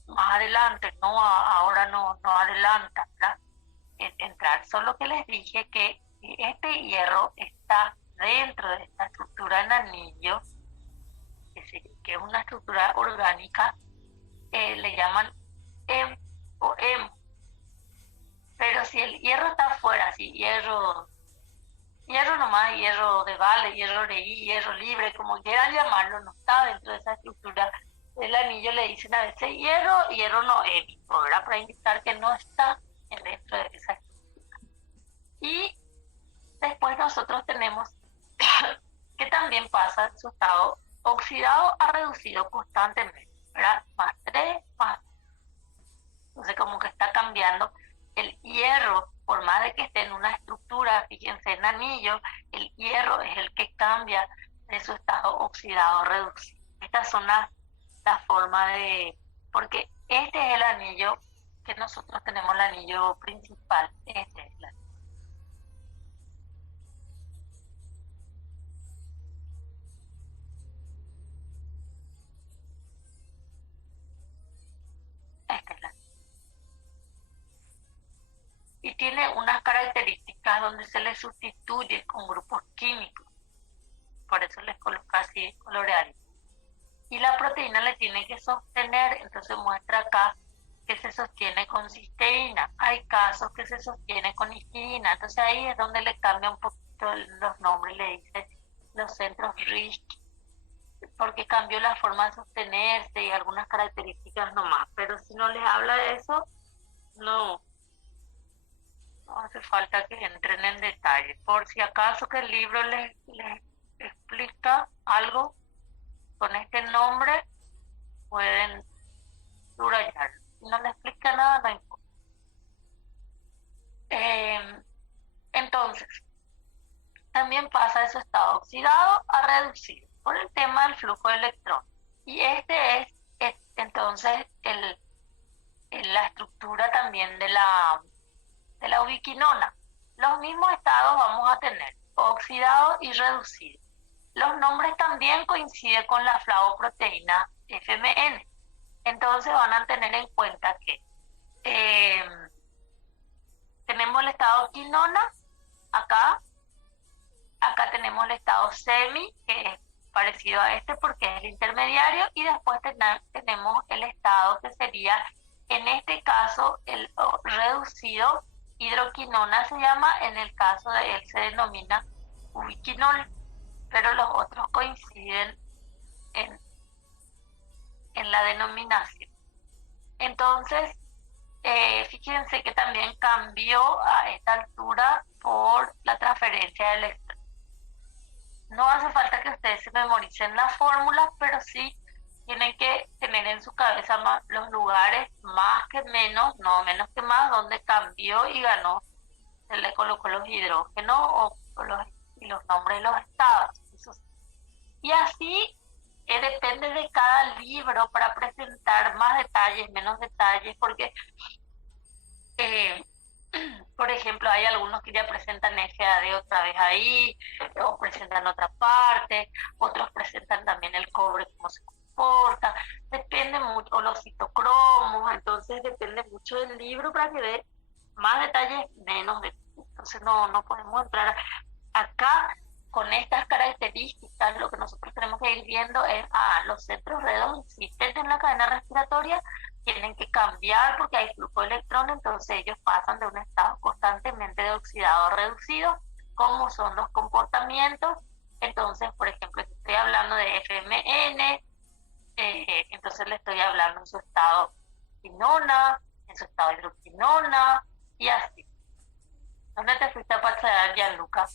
más adelante, ahora no adelanta, ¿verdad? Entrar. Solo que les dije que este hierro está dentro de esta estructura en anillo, que es una estructura orgánica, le llaman M o M. Pero si el hierro está afuera, si hierro nomás, hierro de vale, hierro de hierro libre, como quieran llamarlo, no está dentro de esa estructura del anillo, le dicen a veces hierro no émico, ¿verdad? Para indicar que no está dentro de esa estructura. Y después nosotros tenemos que también pasa su estado oxidado a reducido constantemente, ¿verdad? Más 3, más. Entonces como que está cambiando el hierro, por más de que esté en una estructura, fíjense en anillo, el hierro es el que cambia de su estado oxidado a reducido. Estas son las formas porque este es el anillo que nosotros tenemos, el anillo principal, este es el anillo. Este es el anillo. Y tiene unas características donde se le sustituye con grupos químicos, por eso les coloca así coloreado. Y la proteína le tiene que sostener, entonces muestra acá que se sostiene con cisteína. Hay casos que se sostiene con histidina, entonces ahí es donde le cambia un poquito los nombres, le dice los centros Rich. porque cambió la forma de sostenerse y algunas características nomás, pero si no les habla de eso, no, no hace falta que entren en detalle. Por si acaso que el libro les explica algo con este nombre, pueden subrayarlo. Si no le explica nada, no importa. Entonces, también pasa de su estado oxidado a reducido por el tema del flujo de electrones. Y este es entonces la estructura también de la ubiquinona. Los mismos estados vamos a tener, oxidado y reducido. Los nombres también coinciden con la flavoproteína FMN. Entonces van a tener en cuenta que tenemos el estado quinona, acá tenemos el estado semi, que es parecido a este porque es el intermediario, y después tenemos el estado que sería, en este caso, el reducido, hidroquinona se llama, en el caso de él se denomina ubiquinol, pero los otros coinciden en la denominación. Entonces, fíjense que también cambió a esta altura por la transferencia de electrones. No hace falta que ustedes se memoricen las fórmulas, pero sí tienen que tener en su cabeza los lugares más que menos, no menos que más, donde cambió y ganó, se le colocó los hidrógenos y los nombres de los estados. Y así depende de cada libro para presentar más detalles, menos detalles, porque por ejemplo, hay algunos que ya presentan FAD otra vez ahí, o presentan otra parte, otros presentan también el cobre, cómo se comporta, depende mucho, o los citocromos, entonces depende mucho del libro para que dé más detalles, menos detalles. Entonces no podemos entrar acá con estas características. Lo que nosotros tenemos que ir viendo es, los centros redos existen en la cadena respiratoria, tienen que cambiar porque hay flujo de electrones, entonces ellos pasan de un estado constantemente de oxidado a reducido, como son los comportamientos. Entonces, por ejemplo, si estoy hablando de FMN, entonces le estoy hablando en su estado quinona, en su estado hidroquinona, y así. ¿Dónde te fuiste a pasar, Gianluca?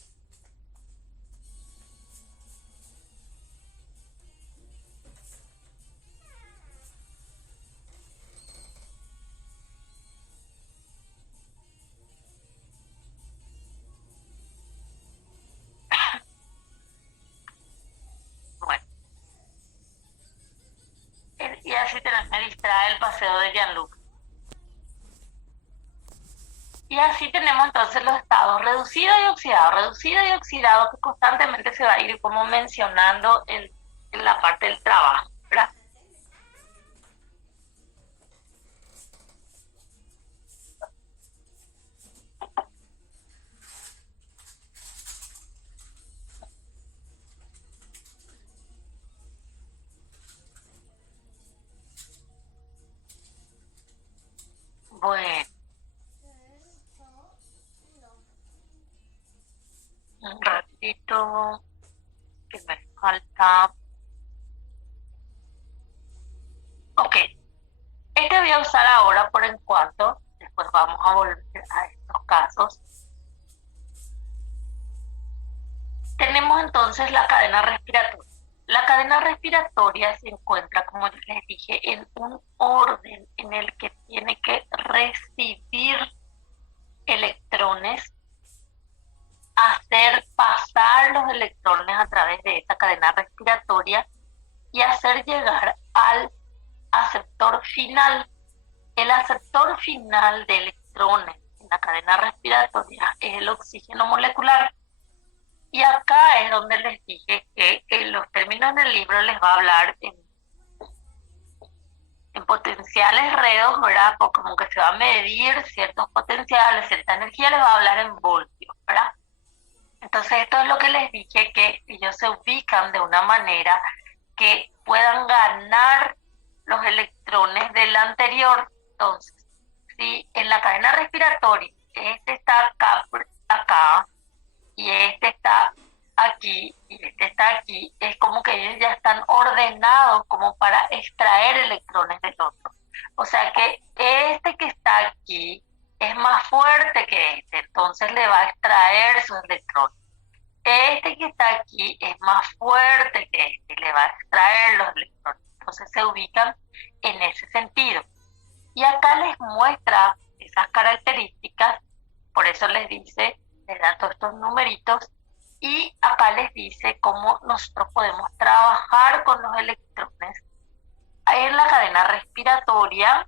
Bueno, y así me distrae el paseo de Gianluca. Y así tenemos entonces los estados reducido y oxidado, que constantemente se va a ir como mencionando en la parte del trabajo, ¿verdad? Bueno, un ratito que me falta. Ok, este voy a usar ahora por en cuanto, después vamos a volver a estos casos. Tenemos entonces la cadena respiratoria. La cadena respiratoria se encuentra, como yo les dije, en un orden en el que tiene que recibir electrones, hacer pasar los electrones a través de esa cadena respiratoria y hacer llegar al aceptor final. El aceptor final de electrones en la cadena respiratoria es el oxígeno molecular. Y acá es donde les dije que en los términos del libro les va a hablar en potenciales redos, ¿verdad? Porque como que se va a medir ciertos potenciales, cierta energía, les va a hablar en voltios, ¿verdad? Entonces esto es lo que les dije, que ellos se ubican de una manera que puedan ganar los electrones del anterior. Entonces, si en la cadena respiratoria este está acá y este está aquí y este está aquí, es como que ellos ya están ordenados ordenado como para extraer electrones del otro. O sea que este que está aquí es más fuerte que este, entonces le va a extraer sus electrones. Este que está aquí es más fuerte que este, le va a extraer los electrones. Entonces se ubican en ese sentido. Y acá les muestra esas características, por eso les dice, les da todos estos numeritos, y acá les dice cómo nosotros podemos trabajar con los electrones en la cadena respiratoria,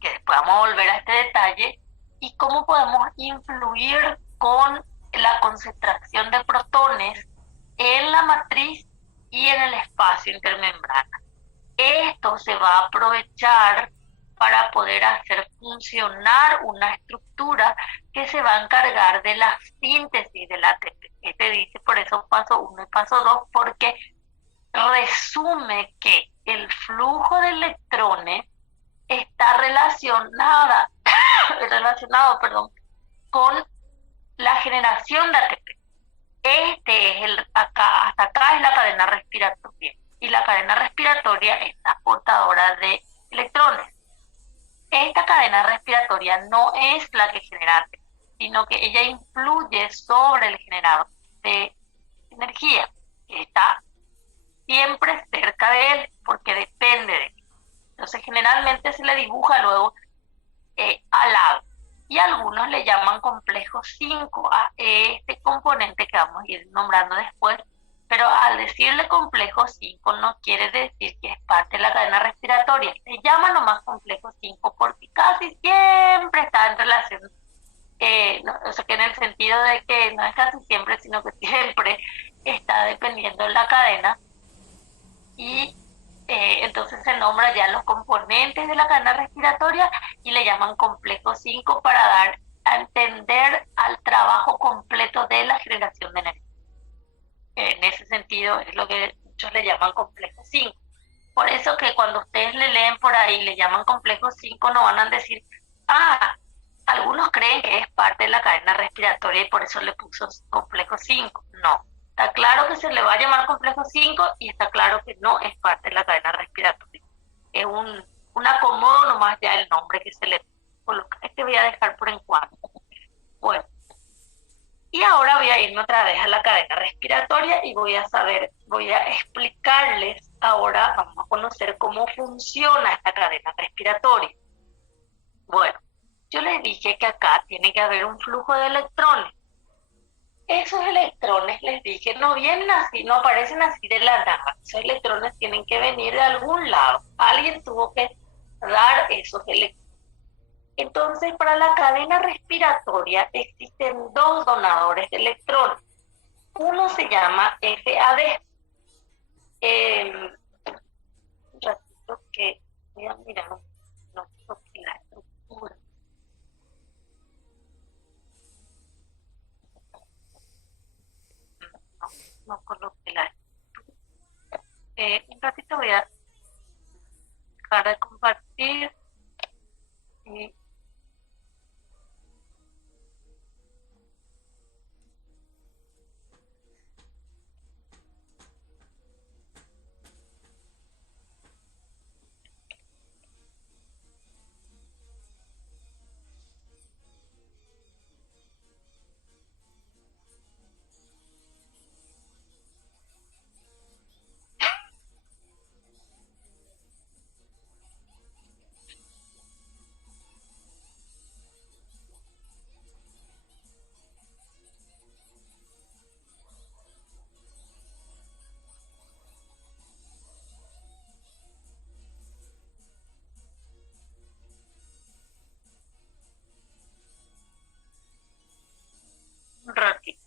que después vamos a volver a este detalle, y cómo podemos influir con la concentración de protones en la matriz y en el espacio intermembrana. Esto se va a aprovechar para poder hacer funcionar una estructura que se va a encargar de la síntesis del ATP. Este dice por eso paso 1 y paso 2, porque resume que el flujo de electrones está relacionado, con la generación de ATP. Este es hasta acá es la cadena respiratoria. Y la cadena respiratoria es la portadora de electrones. Esta cadena respiratoria no es la que genera ATP, sino que ella influye sobre el generador de energía, que está siempre cerca de él, porque depende de él. Entonces, generalmente se le dibuja luego al lado. Y algunos le llaman complejo 5 a este componente que vamos a ir nombrando después, pero al decirle complejo 5 no quiere decir que es parte de la cadena respiratoria. Se llama nomás complejo 5 porque casi siempre está en relación, o sea que en el sentido de que no es casi siempre, sino que siempre está dependiendo de la cadena. Y entonces se nombra ya los componentes de la cadena respiratoria y le llaman complejo 5 para dar a entender al trabajo completo de la generación de energía. En ese sentido es lo que muchos le llaman complejo 5. Por eso que cuando ustedes le leen por ahí, le llaman complejo 5, no van a decir, algunos creen que es parte de la cadena respiratoria y por eso le puso complejo 5. No, está claro que se le va a llamar complejo 5 y está claro que no es parte de la cadena respiratoria. Es un acomodo nomás ya el nombre que se le coloca. Este voy a dejar por en cuanto. Bueno, y ahora voy a irme otra vez a la cadena respiratoria y voy a explicarles ahora, vamos a conocer cómo funciona esta cadena respiratoria. Bueno, yo les dije que acá tiene que haber un flujo de electrones. Esos electrones, les dije, no vienen así, no aparecen así de la nada. Esos electrones tienen que venir de algún lado. Alguien tuvo que dar esos electrones. Entonces, para la cadena respiratoria existen dos donadores de electrones. Uno se llama FAD. Un ratito que voy a mirar la estructura. No coloqué la estructura. Un ratito voy a dejar de compartir. Y un ratito.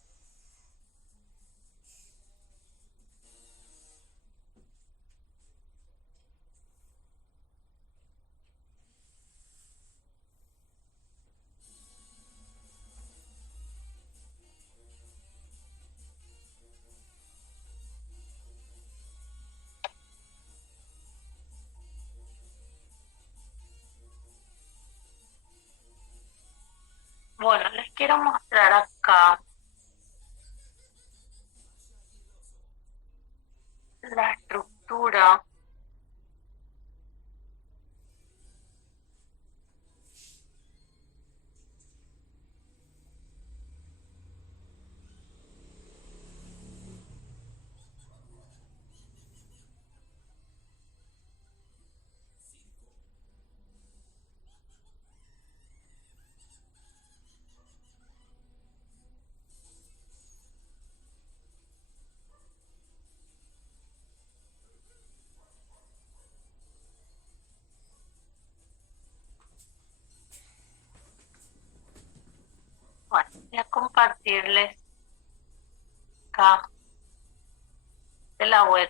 Bueno, les quiero mostrar acá la estructura. Bueno, voy a compartirles acá de la web.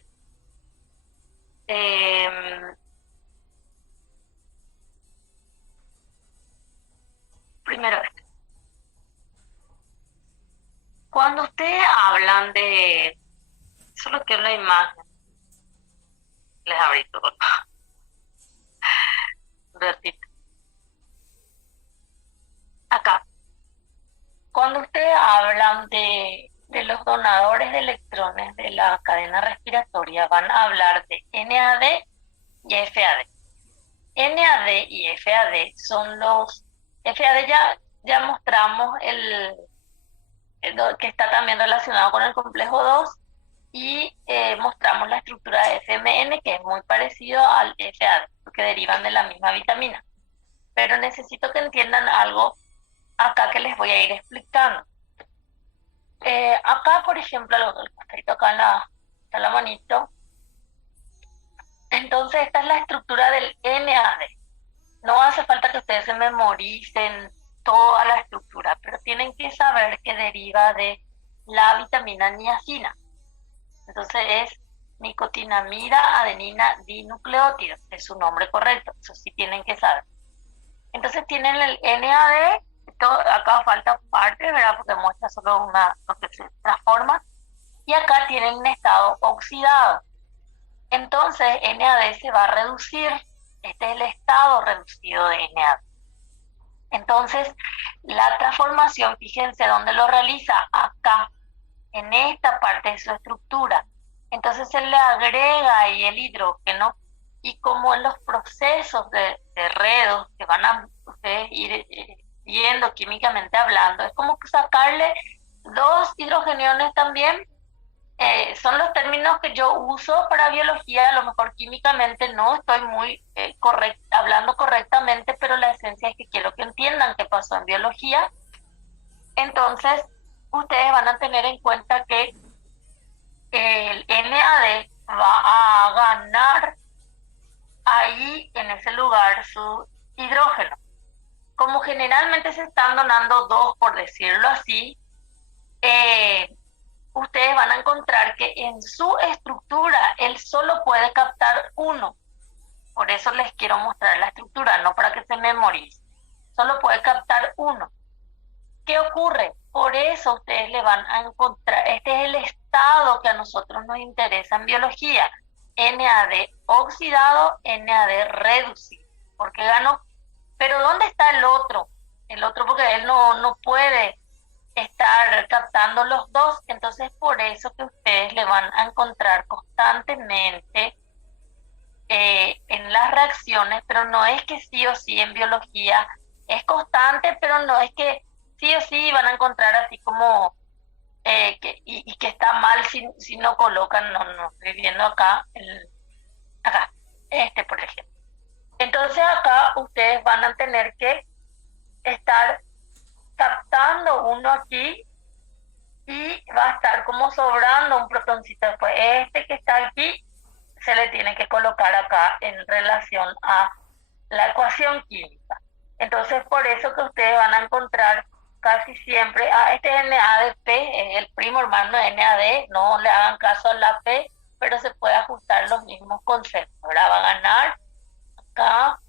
Primero, cuando ustedes hablan de, solo que una imagen, les abrí todo un ratito. Acá, cuando ustedes hablan de los donadores de electrones de la cadena respiratoria, van a hablar de NAD y FAD. NAD y FAD son los... FAD ya mostramos que está también relacionado con el complejo 2 y mostramos la estructura de FMN, que es muy parecido al FAD, porque derivan de la misma vitamina. Pero necesito que entiendan algo acá que les voy a ir explicando. Acá, por ejemplo, el costadito acá en la manito. Entonces, esta es la estructura del NAD. No hace falta que ustedes se memoricen toda la estructura, pero tienen que saber que deriva de la vitamina niacina. Entonces es nicotinamida adenina dinucleótido, es su nombre correcto, eso sí tienen que saber. Entonces tienen el NAD, acá falta parte, ¿verdad? Porque muestra solo lo que se transforma, y acá tienen un estado oxidado. Entonces NAD se va a reducir, este es el estado reducido de NAD. Entonces la transformación, fíjense dónde lo realiza, acá, en esta parte de su estructura. Entonces se le agrega ahí el hidrógeno y como en los procesos de redos que van a ustedes ir viendo químicamente hablando, es como que sacarle dos hidrogeniones también. Son los términos que yo uso para biología, a lo mejor químicamente no estoy muy hablando correctamente, pero la esencia es que quiero que entiendan qué pasó en biología. Entonces, ustedes van a tener en cuenta que el NAD va a ganar ahí en ese lugar su hidrógeno. Como generalmente se están donando dos, por decirlo así, ustedes van a encontrar que en su estructura él solo puede captar uno. Por eso les quiero mostrar la estructura, no para que se memoricen. Solo puede captar uno. ¿Qué ocurre? Por eso ustedes le van a encontrar, este es el estado que a nosotros nos interesa en biología, NAD oxidado, NAD reducido, porque ganó. Pero ¿dónde está el otro? El otro porque él no puede estar captando los dos, entonces por eso que ustedes le van a encontrar constantemente en las reacciones, pero no es que sí o sí en biología es constante, pero no es que sí o sí van a encontrar así como y que está mal si no colocan, no estoy viendo acá, acá, por ejemplo. Entonces acá ustedes van a tener que estar captando uno aquí y va a estar como sobrando un protoncito después. Este que está aquí se le tiene que colocar acá en relación a la ecuación química. Entonces por eso que ustedes van a encontrar casi siempre, este es NADP, es el primo hermano de NAD, no le hagan caso a la P, pero se puede ajustar los mismos conceptos. Ahora va a ganar acá,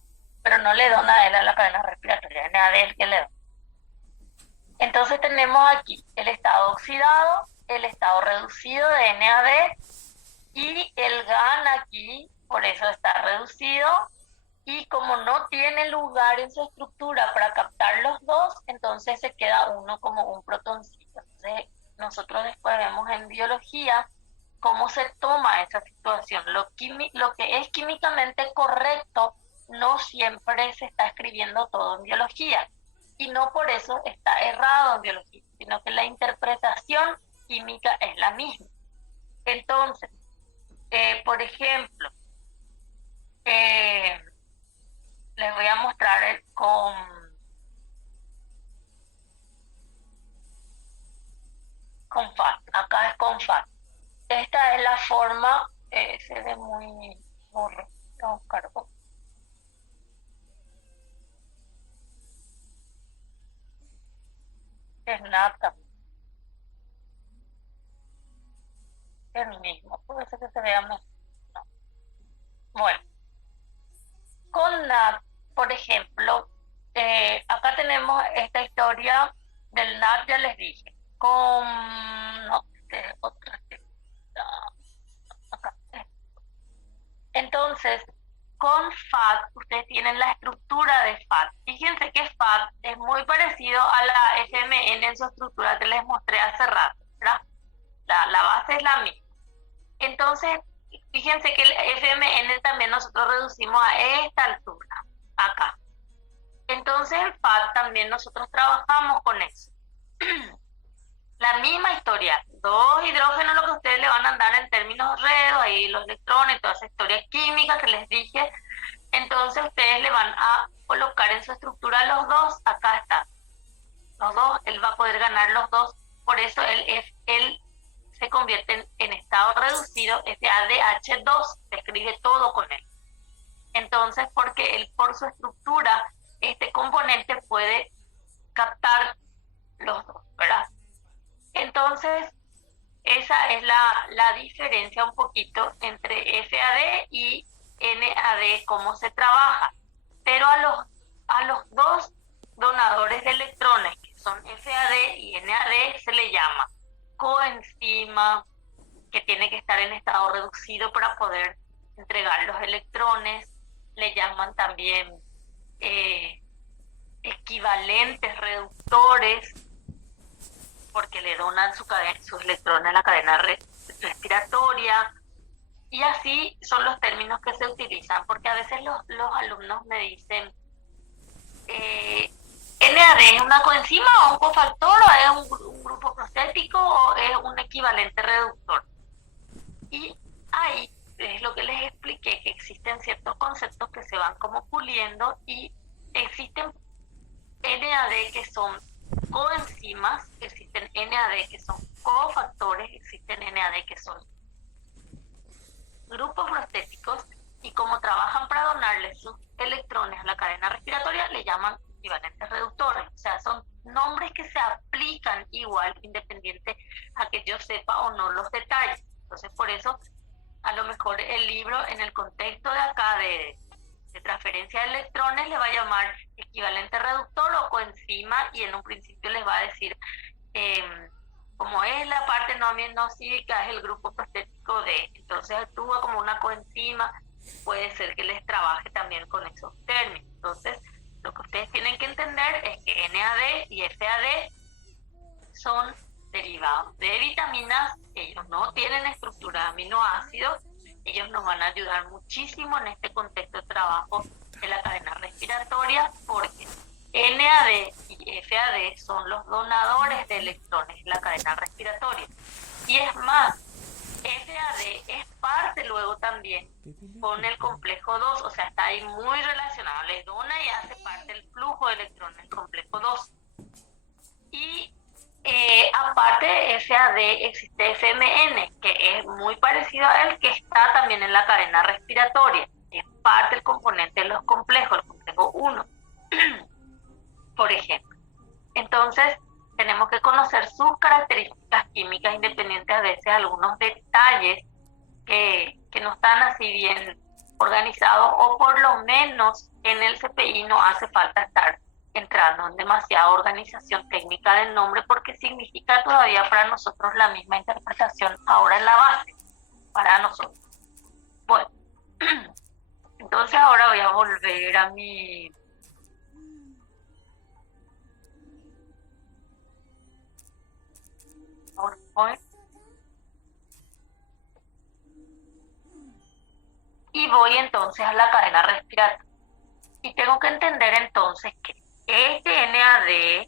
pero no le dona a él a la cadena respiratoria, NAD es el que le da. Entonces tenemos aquí el estado oxidado, el estado reducido de NAD y el GAN aquí, por eso está reducido, y como no tiene lugar en su estructura para captar los dos, entonces se queda uno como un protoncito. Entonces nosotros después vemos en biología cómo se toma esa situación. Lo que es químicamente correcto no siempre se está escribiendo todo en biología, y no por eso está errado en biología, sino que la interpretación química es la misma. Entonces, por ejemplo, les voy a mostrar con FAT. Acá es con FAT. Esta es la forma, se ve muy borroso. Vamos a buscar otro. Es nata, es el mismo, puede ser que se vea mejor. No. Bueno, con NAT, por ejemplo, acá tenemos esta historia del NAT, ya les dije. Con, no, otra que está acá. Entonces, con FAT, ustedes tienen la estructura de FAT. Fíjense que FAT es muy parecido a la FMN en su estructura que les mostré hace rato, ¿verdad? La base es la misma. Entonces, fíjense que el FMN también nosotros reducimos a esta altura, acá. Entonces, el FAT también nosotros trabajamos con eso. La misma historia, dos hidrógenos, lo que ustedes le van a dar en términos redos, ahí los electrones, toda esa historia química que les dije. Entonces ustedes le van a colocar en su estructura los dos, acá está, los dos, él va a poder ganar los dos, por eso él se convierte en estado reducido, FADH2, se escribe todo con él. Entonces, porque él por su estructura, este componente puede captar los dos, ¿verdad? Entonces, esa es la diferencia un poquito entre FAD y NAD, cómo se trabaja. Pero a los dos donadores de electrones, que son FAD y NAD, se le llama coenzima, que tiene que estar en estado reducido para poder entregar los electrones. Le llaman también equivalentes reductores, porque le donan sus electrones a la cadena respiratoria, y así son los términos que se utilizan, porque a veces los alumnos me dicen, NAD es una coenzima o un cofactor, o es un grupo prostético, o es un equivalente reductor. Y ahí es lo que les expliqué, que existen ciertos conceptos que se van como puliendo, y existen NAD que son coenzimas, existen NAD que son cofactores, existen NAD que son grupos prostéticos, y como trabajan para donarle sus electrones a la cadena respiratoria, le llaman equivalentes reductores. O sea, son nombres que se aplican igual, independiente a que yo sepa o no los detalles. Entonces, por eso, a lo mejor el libro, en el contexto de acá de transferencia de electrones, le va a llamar equivalente reductor o coenzima, y en un principio les va a decir, como es la parte no aminocídica, es el grupo prostético de, entonces actúa como una coenzima, puede ser que les trabaje también con esos términos. Entonces, lo que ustedes tienen que entender es que NAD y FAD son derivados de vitaminas, ellos no tienen estructura de aminoácidos, ellos nos van a ayudar muchísimo en este contexto de trabajo de la cadena respiratoria, porque NAD y FAD son los donadores de electrones en la cadena respiratoria. Y es más, FAD es parte luego también con el complejo 2, o sea, está ahí muy relacionado, le dona y hace parte del flujo de electrones del complejo 2. Y aparte de FAD existe FMN, que es muy parecido a él, que está también en la cadena respiratoria, es parte del componente de los complejos, el complejo 1, por ejemplo. Entonces, tenemos que conocer sus características químicas, independientes a veces algunos detalles que no están así bien organizados, o por lo menos en el CPI no hace falta estar entrando en demasiada organización técnica del nombre, porque significa todavía para nosotros la misma interpretación ahora en la base, para nosotros. Bueno, entonces ahora voy a volver a mi PowerPoint. y voy entonces a la cadena respiratoria. Y tengo que entender entonces que este NAD,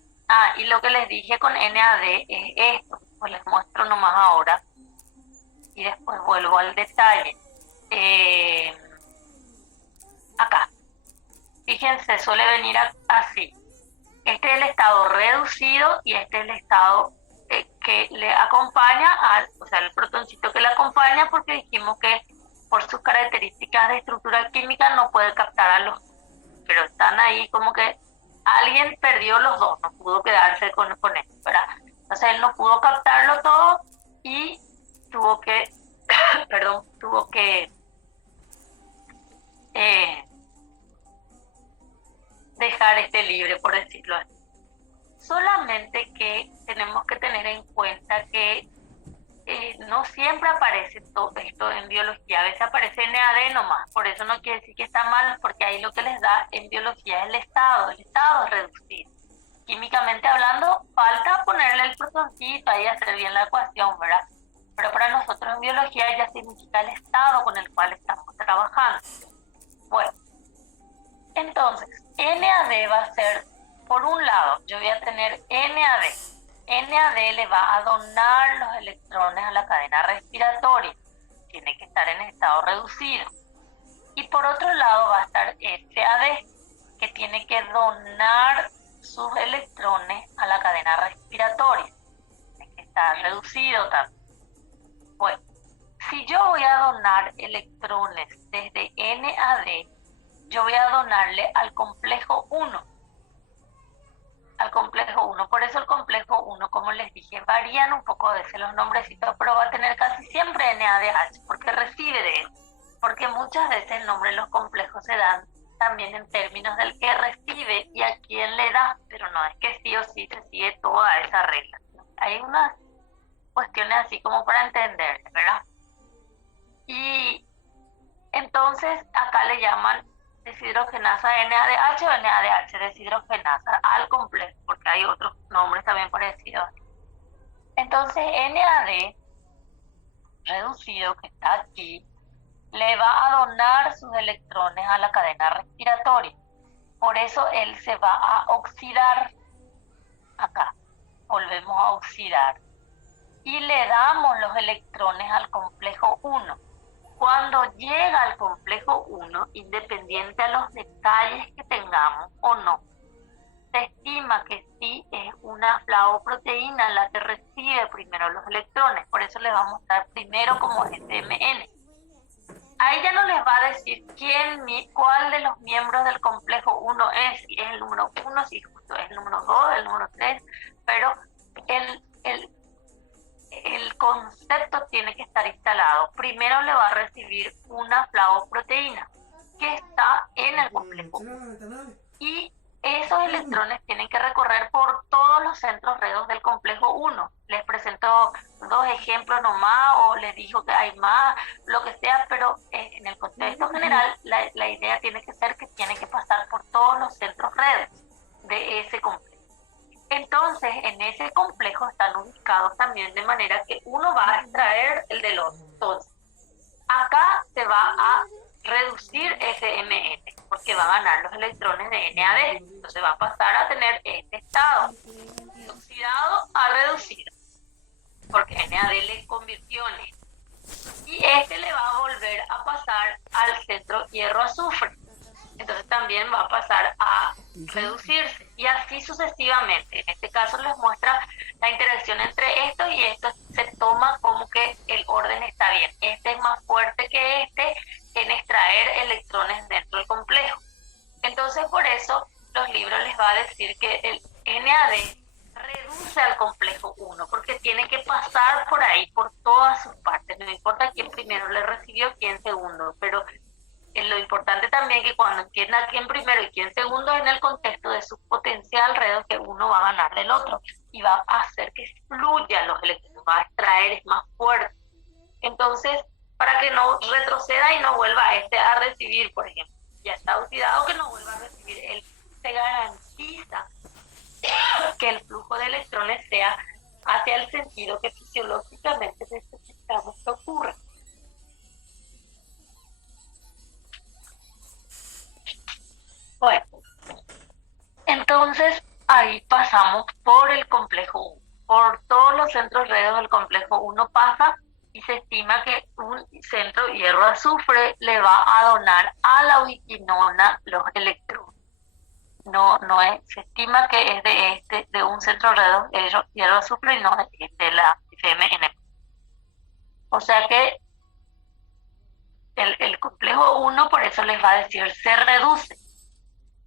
y lo que les dije con NAD es esto, pues les muestro nomás ahora y después vuelvo al detalle. Acá, fíjense, suele venir así. Este es el estado reducido y este es el estado que le acompaña, o sea, el protoncito que le acompaña, porque dijimos que por sus características de estructura química no puede captar a los, pero están ahí como que alguien perdió los dos, no pudo quedarse con esto, ¿verdad? Entonces él no pudo captarlo todo y tuvo que, perdón, tuvo que dejar este libre, por decirlo así. Solamente que tenemos que tener en cuenta que no siempre aparece todo esto en biología, a veces aparece NAD nomás, por eso no quiere decir que está mal, porque ahí lo que les da en biología es el estado es reducido. Químicamente hablando, falta ponerle el protoncito ahí, hacer bien la ecuación, ¿verdad? Pero para nosotros en biología ya significa el estado con el cual estamos trabajando. Bueno, entonces, NAD va a ser, por un lado, yo voy a tener NAD. NAD le va a donar los electrones a la cadena respiratoria. Tiene que estar en estado reducido. Y por otro lado va a estar SAD, que tiene que donar sus electrones a la cadena respiratoria. Tiene que estar reducido también. Bueno, si yo voy a donar electrones desde NAD, yo voy a donarle al complejo 1. Al complejo 1. Por eso el complejo 1, como les dije, varían un poco a veces los nombrecitos, pero va a tener casi siempre NADH, porque recibe de él. Porque muchas veces el nombre de los complejos se dan también en términos del que recibe y a quién le da, pero no es que sí o sí se sigue toda esa regla. Hay unas cuestiones así como para entender, ¿verdad? Y entonces acá le llaman deshidrogenasa NADH o NADH deshidrogenasa al complejo, porque hay otros nombres también parecidos. Entonces NAD reducido, que está aquí, le va a donar sus electrones a la cadena respiratoria. Por eso él se va a oxidar acá. Volvemos a oxidar. Y le damos los electrones al complejo 1. Cuando llega al complejo 1, independiente a los detalles que tengamos o no, se estima que sí es una flavoproteína la que recibe primero los electrones. Por eso le vamos a dar primero como SMN. Ahí ya no les va a decir cuál de los miembros del complejo 1 es, si es el número 1, si justo es el número 2, el número 3, pero el concepto tiene que estar instalado. Primero le va a recibir una flavoproteína que está en el complejo. Y esos electrones tienen que recorrer por todos los centros redos del complejo 1. Les presento 2 ejemplos nomás, o les digo que hay más, lo que sea, pero en el contexto general la idea tiene que ser que tiene que pasar por todos los centros redes de ese complejo. Entonces, en ese complejo están ubicados también de manera que uno va a extraer el del otro. Entonces, acá se va a reducir SMN, porque va a ganar los electrones de NAD. Entonces va a pasar a tener este estado, oxidado a reducido, porque NAD le convirtió en él. Y este le va a volver a pasar al centro hierro-azufre. Entonces también va a pasar a reducirse y así sucesivamente. En este caso les muestra la interacción entre esto y esto, se toma como que el orden está bien. Este es más fuerte que este en extraer electrones dentro del complejo. Entonces por eso los libros les va a decir que el NAD reduce al complejo 1 porque tiene que pasar por ahí, por todas sus partes. No importa quién primero le recibió, quién segundo, pero lo importante también que cuando entienda quién primero y quién segundo en el contexto de su potencial alrededor que uno va a ganar del otro y va a hacer que fluyan los electrones, va a extraer, es más fuerte. Entonces, para que no retroceda y no vuelva a recibir, por ejemplo, ya está oxidado, que no vuelva a recibir, él se garantiza que el flujo de electrones sea hacia el sentido que fisiológicamente necesitamos que ocurra. Bueno, entonces ahí pasamos por el complejo 1. Por todos los centros redes del complejo 1 pasa y se estima que un centro hierro-azufre le va a donar a la ubiquinona los electrones. No es, se estima que es de un centro red hierro-azufre y no de la FMN. O sea que el complejo 1 por eso les va a decir se reduce,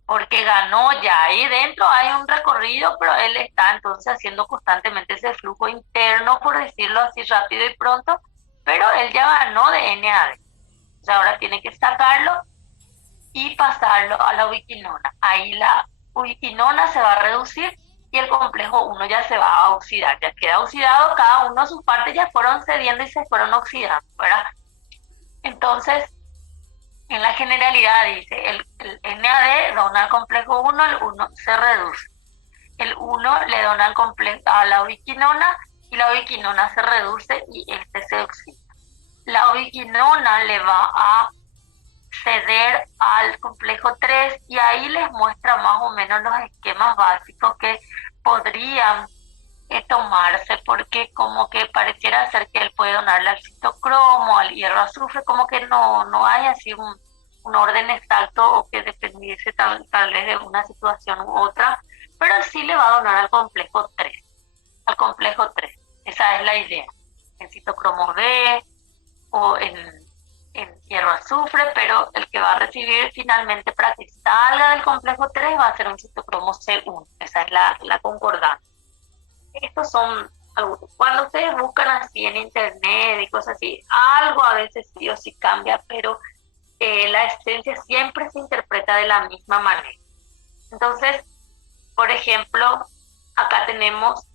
porque ganó ya. Ahí dentro hay un recorrido, pero él está entonces haciendo constantemente ese flujo interno, por decirlo así rápido y pronto, pero él ya ganó de NAD. O sea, ahora tiene que sacarlo y pasarlo a la ubiquinona. Ahí la ubiquinona se va a reducir y el complejo 1 ya se va a oxidar, ya queda oxidado, cada uno de sus partes ya fueron cediendo y se fueron oxidando, ¿verdad? Entonces, en la generalidad dice, el NAD dona al complejo 1, el 1 se reduce. El 1 le dona a la ubiquinona y la ubiquinona se reduce y este se oxida. La ubiquinona le va a ceder al complejo 3 y ahí les muestra más o menos los esquemas básicos que podrían tomarse, porque como que pareciera ser que él puede donarle al citocromo, al hierro azufre, como que no hay así un orden exacto o que dependiese tal vez de una situación u otra, pero sí le va a donar al complejo 3, al complejo 3. Esa es la idea, en citocromo B o en hierro azufre, pero el que va a recibir finalmente para que salga del complejo 3 va a ser un citocromo C1. Esa es la concordancia. Estos son algunos. Cuando ustedes buscan así en internet y cosas así, algo a veces sí o sí cambia, pero la esencia siempre se interpreta de la misma manera. Entonces, por ejemplo, acá tenemos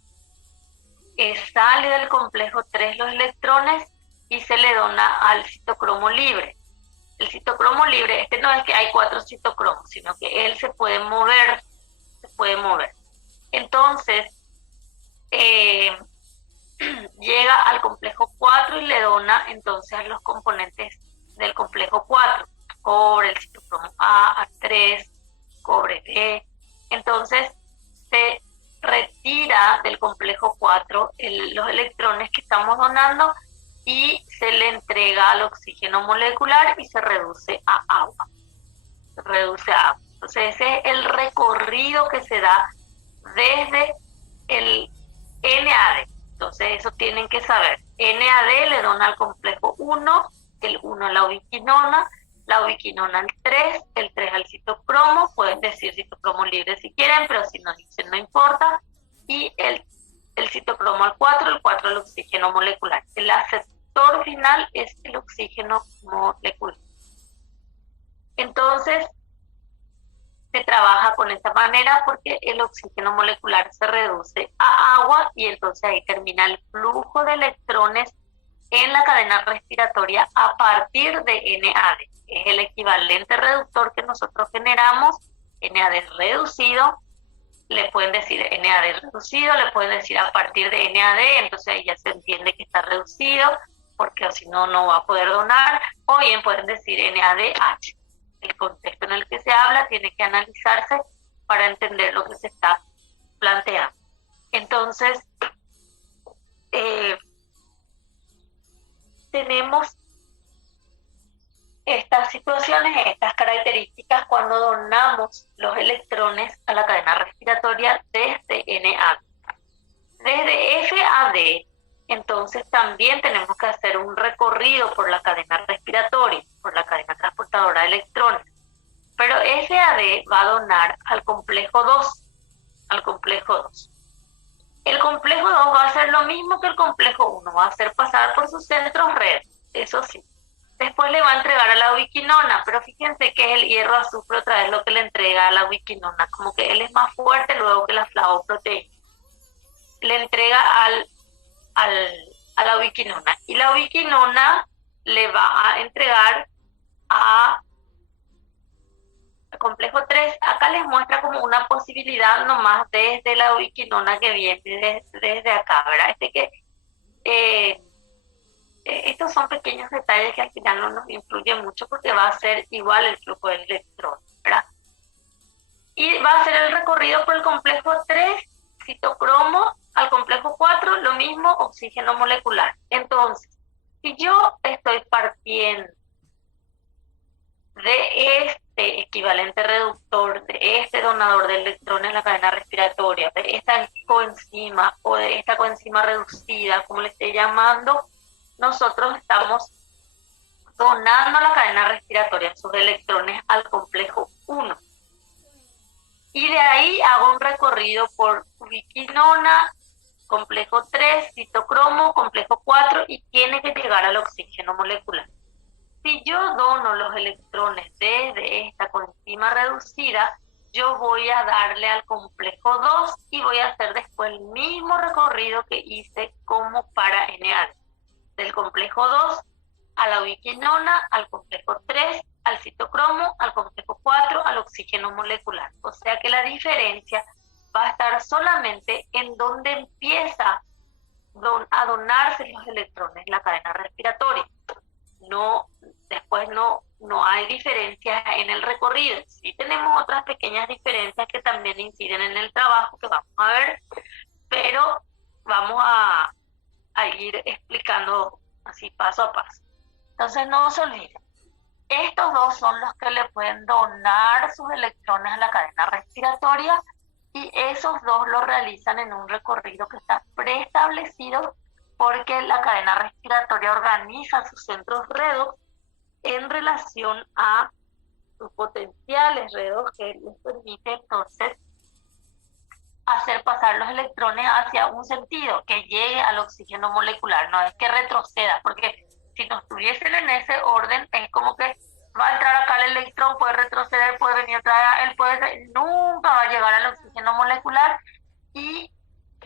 sale del complejo 3 los electrones y se le dona al citocromo libre. El citocromo libre, no es que hay 4 citocromos, sino que él se puede mover, Entonces, llega al complejo 4 y le dona entonces a los componentes del complejo 4, cobre, el citocromo A, A3, cobre B. Entonces se retira del complejo 4 los electrones que estamos donando y se le entrega al oxígeno molecular y se reduce a agua. Entonces ese es el recorrido que se da desde el NAD. Entonces eso tienen que saber. NAD le dona al complejo 1, el 1 a la ubiquinona al 3, el 3 al citocromo, pueden decir citocromo libre si quieren, pero si no dicen no importa, y el citocromo al 4, el 4 al oxígeno molecular. El aceptor final es el oxígeno molecular. Entonces, se trabaja con esta manera porque el oxígeno molecular se reduce a agua y entonces ahí termina el flujo de electrones en la cadena respiratoria a partir de NAD. Es el equivalente reductor que nosotros generamos, NAD reducido, le pueden decir NAD reducido, le pueden decir a partir de NAD, entonces ahí ya se entiende que está reducido, porque si no, no va a poder donar, o bien pueden decir NADH. El contexto en el que se habla tiene que analizarse para entender lo que se está planteando. Entonces, tenemos estas situaciones, estas características cuando donamos los electrones a la cadena respiratoria desde NAD. Desde FAD, entonces también tenemos que hacer un recorrido por la cadena respiratoria, por la cadena transportadora de electrones. Pero FAD va a donar al complejo 2, El complejo 2 va a hacer lo mismo que el complejo 1, va a hacer pasar por sus centros red, eso sí. Después le va a entregar a la ubiquinona, pero fíjense que es el hierro azufre otra vez lo que le entrega a la ubiquinona, como que él es más fuerte luego que la flavoproteína. Le entrega a la ubiquinona y la ubiquinona le va a entregar al complejo 3. Acá les muestra como una posibilidad nomás desde la ubiquinona que viene desde acá, ¿verdad? Estos son pequeños detalles que al final no nos influyen mucho porque va a ser igual el flujo del electrón, ¿verdad? Y va a hacer el recorrido por el complejo 3, citocromo, al complejo 4, lo mismo, oxígeno molecular. Entonces, si yo estoy partiendo de este equivalente reductor, de este donador de electrones en la cadena respiratoria, de esta coenzima o de esta coenzima reducida, como le esté llamando, nosotros estamos donando la cadena respiratoria sus electrones al complejo 1. Y de ahí hago un recorrido por ubiquinona, complejo 3, citocromo, complejo 4 y tiene que llegar al oxígeno molecular. Si yo dono los electrones desde esta coenzima reducida, yo voy a darle al complejo 2 y voy a hacer después el mismo recorrido que hice como para NA. Del complejo 2 a la ubiquinona, al complejo 3, al citocromo, al complejo 4, al oxígeno molecular. O sea que la diferencia va a estar solamente en donde empieza a donarse los electrones, la cadena respiratoria. Después no hay diferencias en el recorrido. Sí tenemos otras pequeñas diferencias que también inciden en el trabajo que vamos a ver, pero vamos a ir explicando así paso a paso. Entonces no se olviden, estos dos son los que le pueden donar sus electrones a la cadena respiratoria y esos dos lo realizan en un recorrido que está preestablecido porque la cadena respiratoria organiza sus centros redox en relación a sus potenciales redox que les permite entonces hacer pasar los electrones hacia un sentido, que llegue al oxígeno molecular, no es que retroceda, porque si no estuviesen en ese orden, es como que va a entrar acá el electrón, puede retroceder, puede venir otra vez, nunca va a llegar al oxígeno molecular. Y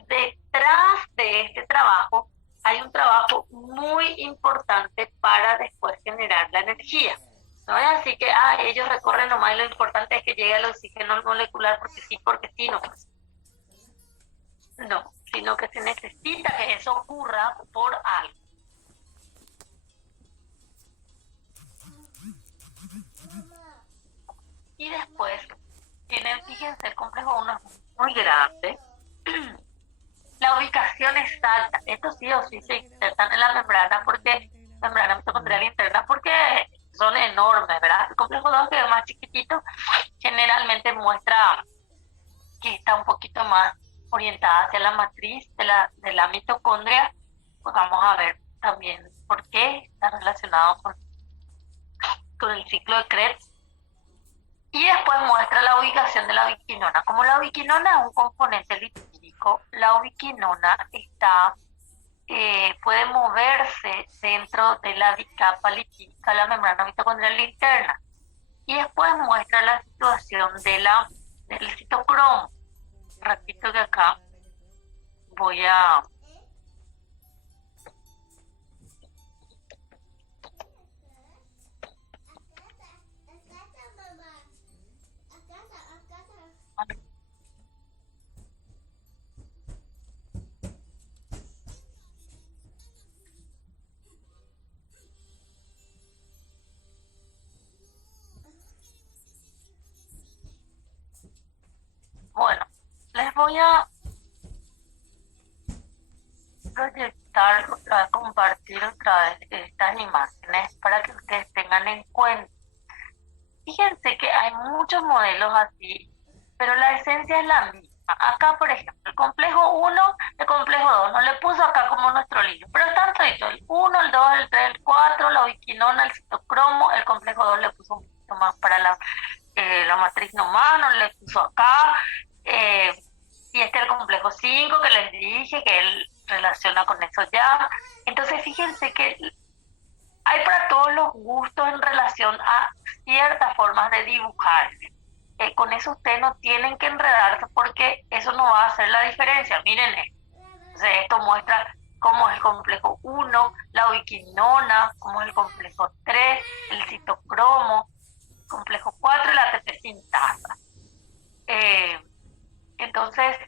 detrás de este trabajo hay un trabajo muy importante para después generar la energía. No es así que ellos recorren nomás y lo importante es que llegue al oxígeno molecular porque sí, no pasa. No, sino que se necesita que eso ocurra por algo. Y después tienen, fíjense, el complejo 1 es muy grande. La ubicación es alta. Esto sí o sí se insertan en la membrana membrana mitocondrial interna porque son enormes, ¿verdad? El complejo 2, que es más chiquitito, generalmente muestra que está un poquito más orientada hacia la matriz de la mitocondria. Pues vamos a ver también por qué está relacionado con el ciclo de Krebs. Y después muestra la ubicación de la ubiquinona. Como la ubiquinona es un componente lipídico, la ubiquinona puede moverse dentro de la dicapa lipídica, la membrana mitocondrial interna. Y después muestra la situación del citocromo. Repito que acá voy a... Bueno, les voy a proyectar, a compartir otra vez estas imágenes para que ustedes tengan en cuenta. Fíjense que hay muchos modelos así, pero la esencia es la misma. Acá, por ejemplo, el complejo 1, el complejo 2, no le puso acá como nuestro libro, pero están toditos, el 1, el 2, el 3, el 4, la ubiquinona, el citocromo, el complejo 2 le puso un poquito más para la matriz nomás, no le puso acá, y este es el complejo 5 que les dije, que él relaciona con eso ya. Entonces, fíjense que hay para todos los gustos en relación a ciertas formas de dibujar. Con eso ustedes no tienen que enredarse porque eso no va a hacer la diferencia. Miren esto. Entonces, esto muestra cómo es el complejo 1, la ubiquinona, cómo es el complejo 3, el citocromo, complejo 4 y la ATP sintasa. Entonces,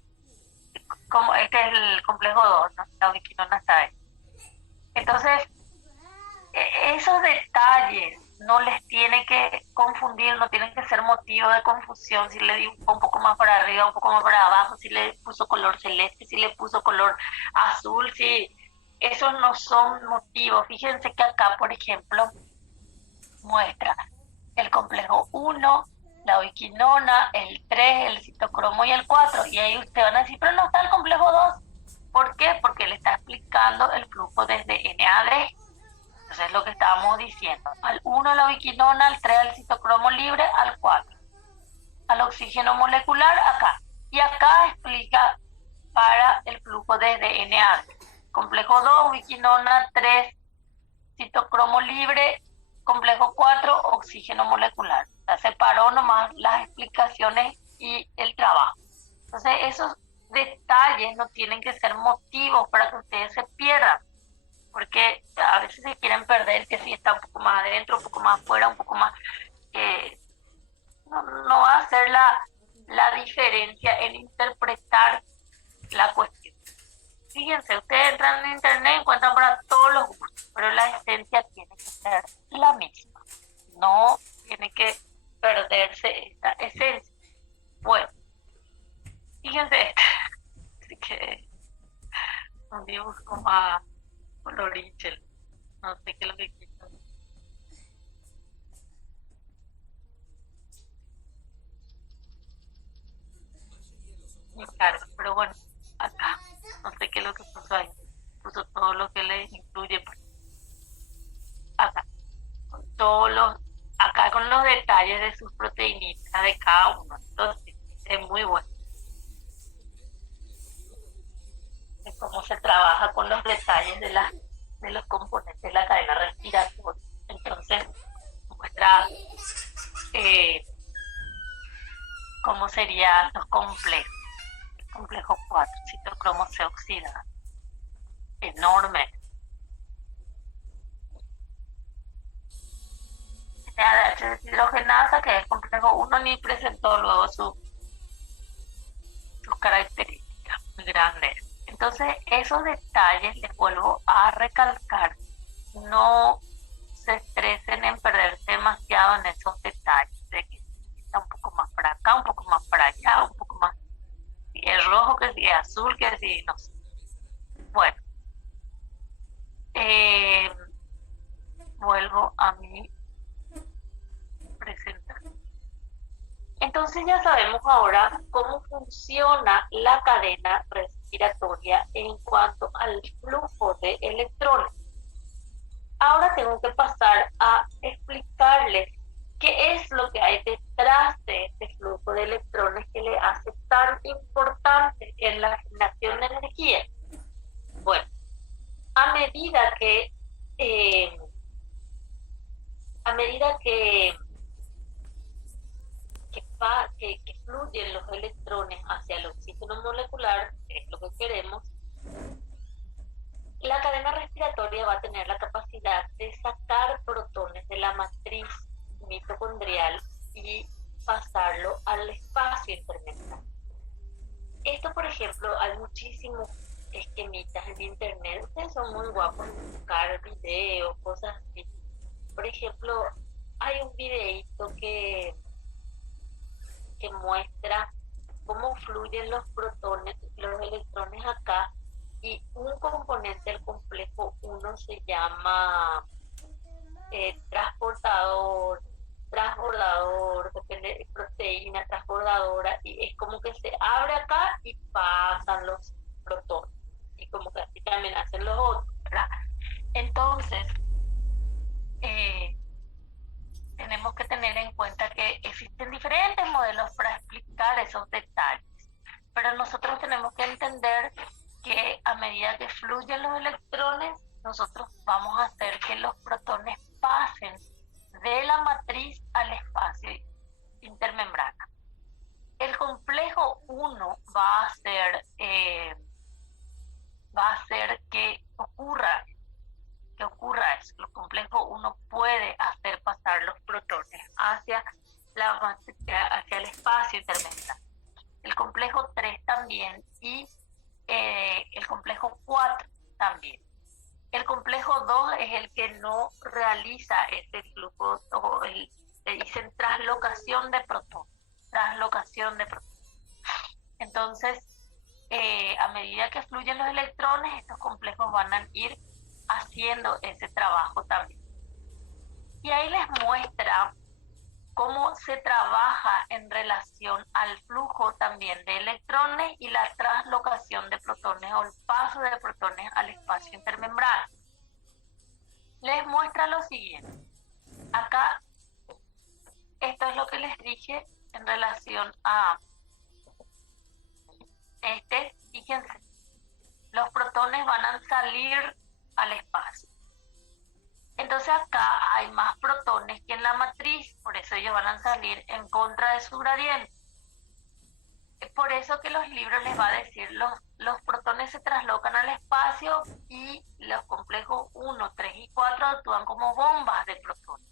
como este es el complejo 2, ¿no? La ubiquinona está ahí. Entonces, esos detalles no les tiene que confundir, no tienen que ser motivo de confusión si le dibujó un poco más para arriba, un poco más para abajo, si le puso color celeste, si le puso color azul, si esos no son motivos. Fíjense que acá, por ejemplo, muestra el complejo 1, la ubiquinona, el 3, el citocromo y el 4. Y ahí ustedes van a decir, pero no está el complejo 2. ¿Por qué? Porque le está explicando el flujo desde NAD. Entonces es lo que estábamos diciendo. Al 1 la ubiquinona, al 3 el citocromo libre, al 4 al oxígeno molecular acá. Y acá explica para el flujo desde NAD. Complejo 2, ubiquinona, 3 citocromo libre, complejo 4 oxígeno molecular. O sea, separó nomás las explicaciones y el trabajo. Entonces, esos detalles no tienen que ser motivos para que ustedes se pierdan, porque a veces se quieren perder, que si está un poco más adentro, un poco más afuera, un poco más... no va a hacer la diferencia en interpretar la cuestión. Fíjense, ustedes entran en internet y encuentran para todos los gustos, pero la esencia tiene que ser la misma. No tiene que perderse esta esencia. Bueno, fíjense este. Así que un dibujo más colorichel. No sé qué es lo que quiero. Muy claro, pero bueno, acá. No sé qué es lo que puso ahí. Puso todo lo que le incluye. Acá. Acá con los detalles de sus proteínitas de cada uno. Entonces, es muy bueno. De cómo se trabaja con los detalles de los componentes de la cadena respiratoria. Entonces, muestra cómo serían los complejos. El complejo 4, citocromo C oxidado. Enorme. ADH deshidrogenasa, que es el complejo 1, ni presentó luego sus características muy grandes. Entonces, esos detalles les vuelvo a recalcar. No se estresen en perderse demasiado en esos detalles, de que está un poco más para acá, un poco más para allá, un poco más si es rojo, que si es azul, que si no sé. Bueno, vuelvo a mi presentación. Entonces ya sabemos ahora cómo funciona la cadena respiratoria en cuanto al flujo de electrones. Ahora tengo que pasar a explicarles qué es lo que hay detrás de este flujo de electrones que le hace tan importante en la generación de energía. Bueno, a medida que fluyen los electrones hacia el oxígeno molecular, que es lo que queremos, la cadena respiratoria va a tener la capacidad de sacar protones de la matriz mitocondrial y pasarlo al espacio intermediario. Esto, por ejemplo, hay muchísimos esquemitas en internet. Ustedes son muy guapos en buscar videos, cosas así. Por ejemplo, hay un videito que muestra cómo fluyen los protones, los electrones acá, y un componente del complejo 1 se llama transbordador, depende de proteína transbordadora, y es como que se abre acá y pasan los protones, y como que así también hacen los otros, ¿verdad? Entonces, tenemos que tener en cuenta que existen diferentes modelos para explicar esos detalles, pero nosotros tenemos que entender que a medida que fluyen los electrones, nosotros vamos a hacer que los protones pasen de la matriz al espacio intermembrana. El complejo 1 va a hacer que ocurra eso. El complejo 1 puede hacer pasar los protones hacia el espacio intermembrano. El complejo 3 también, y el complejo 4 también. El complejo 2 es el que no realiza este flujo, o le dicen translocación de protones. Entonces, a medida que fluyen los electrones, estos complejos van a ir haciendo ese trabajo también. Y ahí les muestra cómo se trabaja en relación al flujo también de electrones y la translocación de protones o el paso de protones al espacio intermembrana. Les muestra lo siguiente. Acá, esto es lo que les dije en relación a fíjense, los protones van a salir al espacio. Entonces acá hay más protones que en la matriz, por eso ellos van a salir en contra de su gradiente. Es por eso que los libros les va a decir los protones se traslocan al espacio y los complejos 1, 3 y 4 actúan como bombas de protones.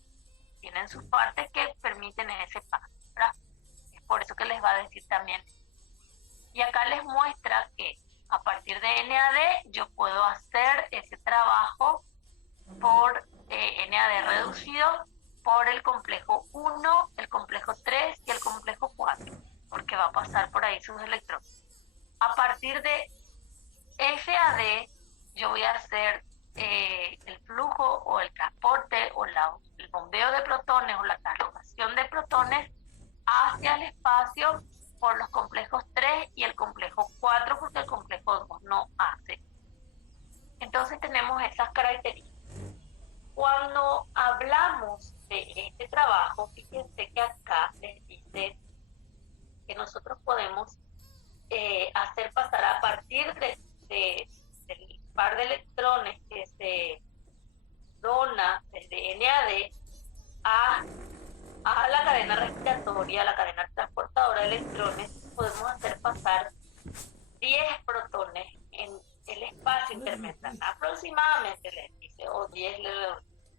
Tienen sus partes que permiten ese paso, ¿verdad? Es por eso que les va a decir también. Y acá les muestra que a partir de NAD yo puedo hacer ese trabajo por NAD reducido por el complejo 1, el complejo 3 y el complejo 4, porque va a pasar por ahí sus electrones. A partir de FAD yo voy a hacer el flujo o el transporte o el bombeo de protones o la translocación de protones hacia el espacio por los complejos 3 y el complejo 4, porque el complejo 2 no hace. Entonces tenemos esas características. Cuando hablamos de este trabajo, fíjense que acá les dice que nosotros podemos hacer pasar a partir del par de electrones que se dona desde NAD a la cadena respiratoria, a la cadena transportadora de electrones, podemos hacer pasar 10 protones en el espacio intermembrana, aproximadamente les dice, o 10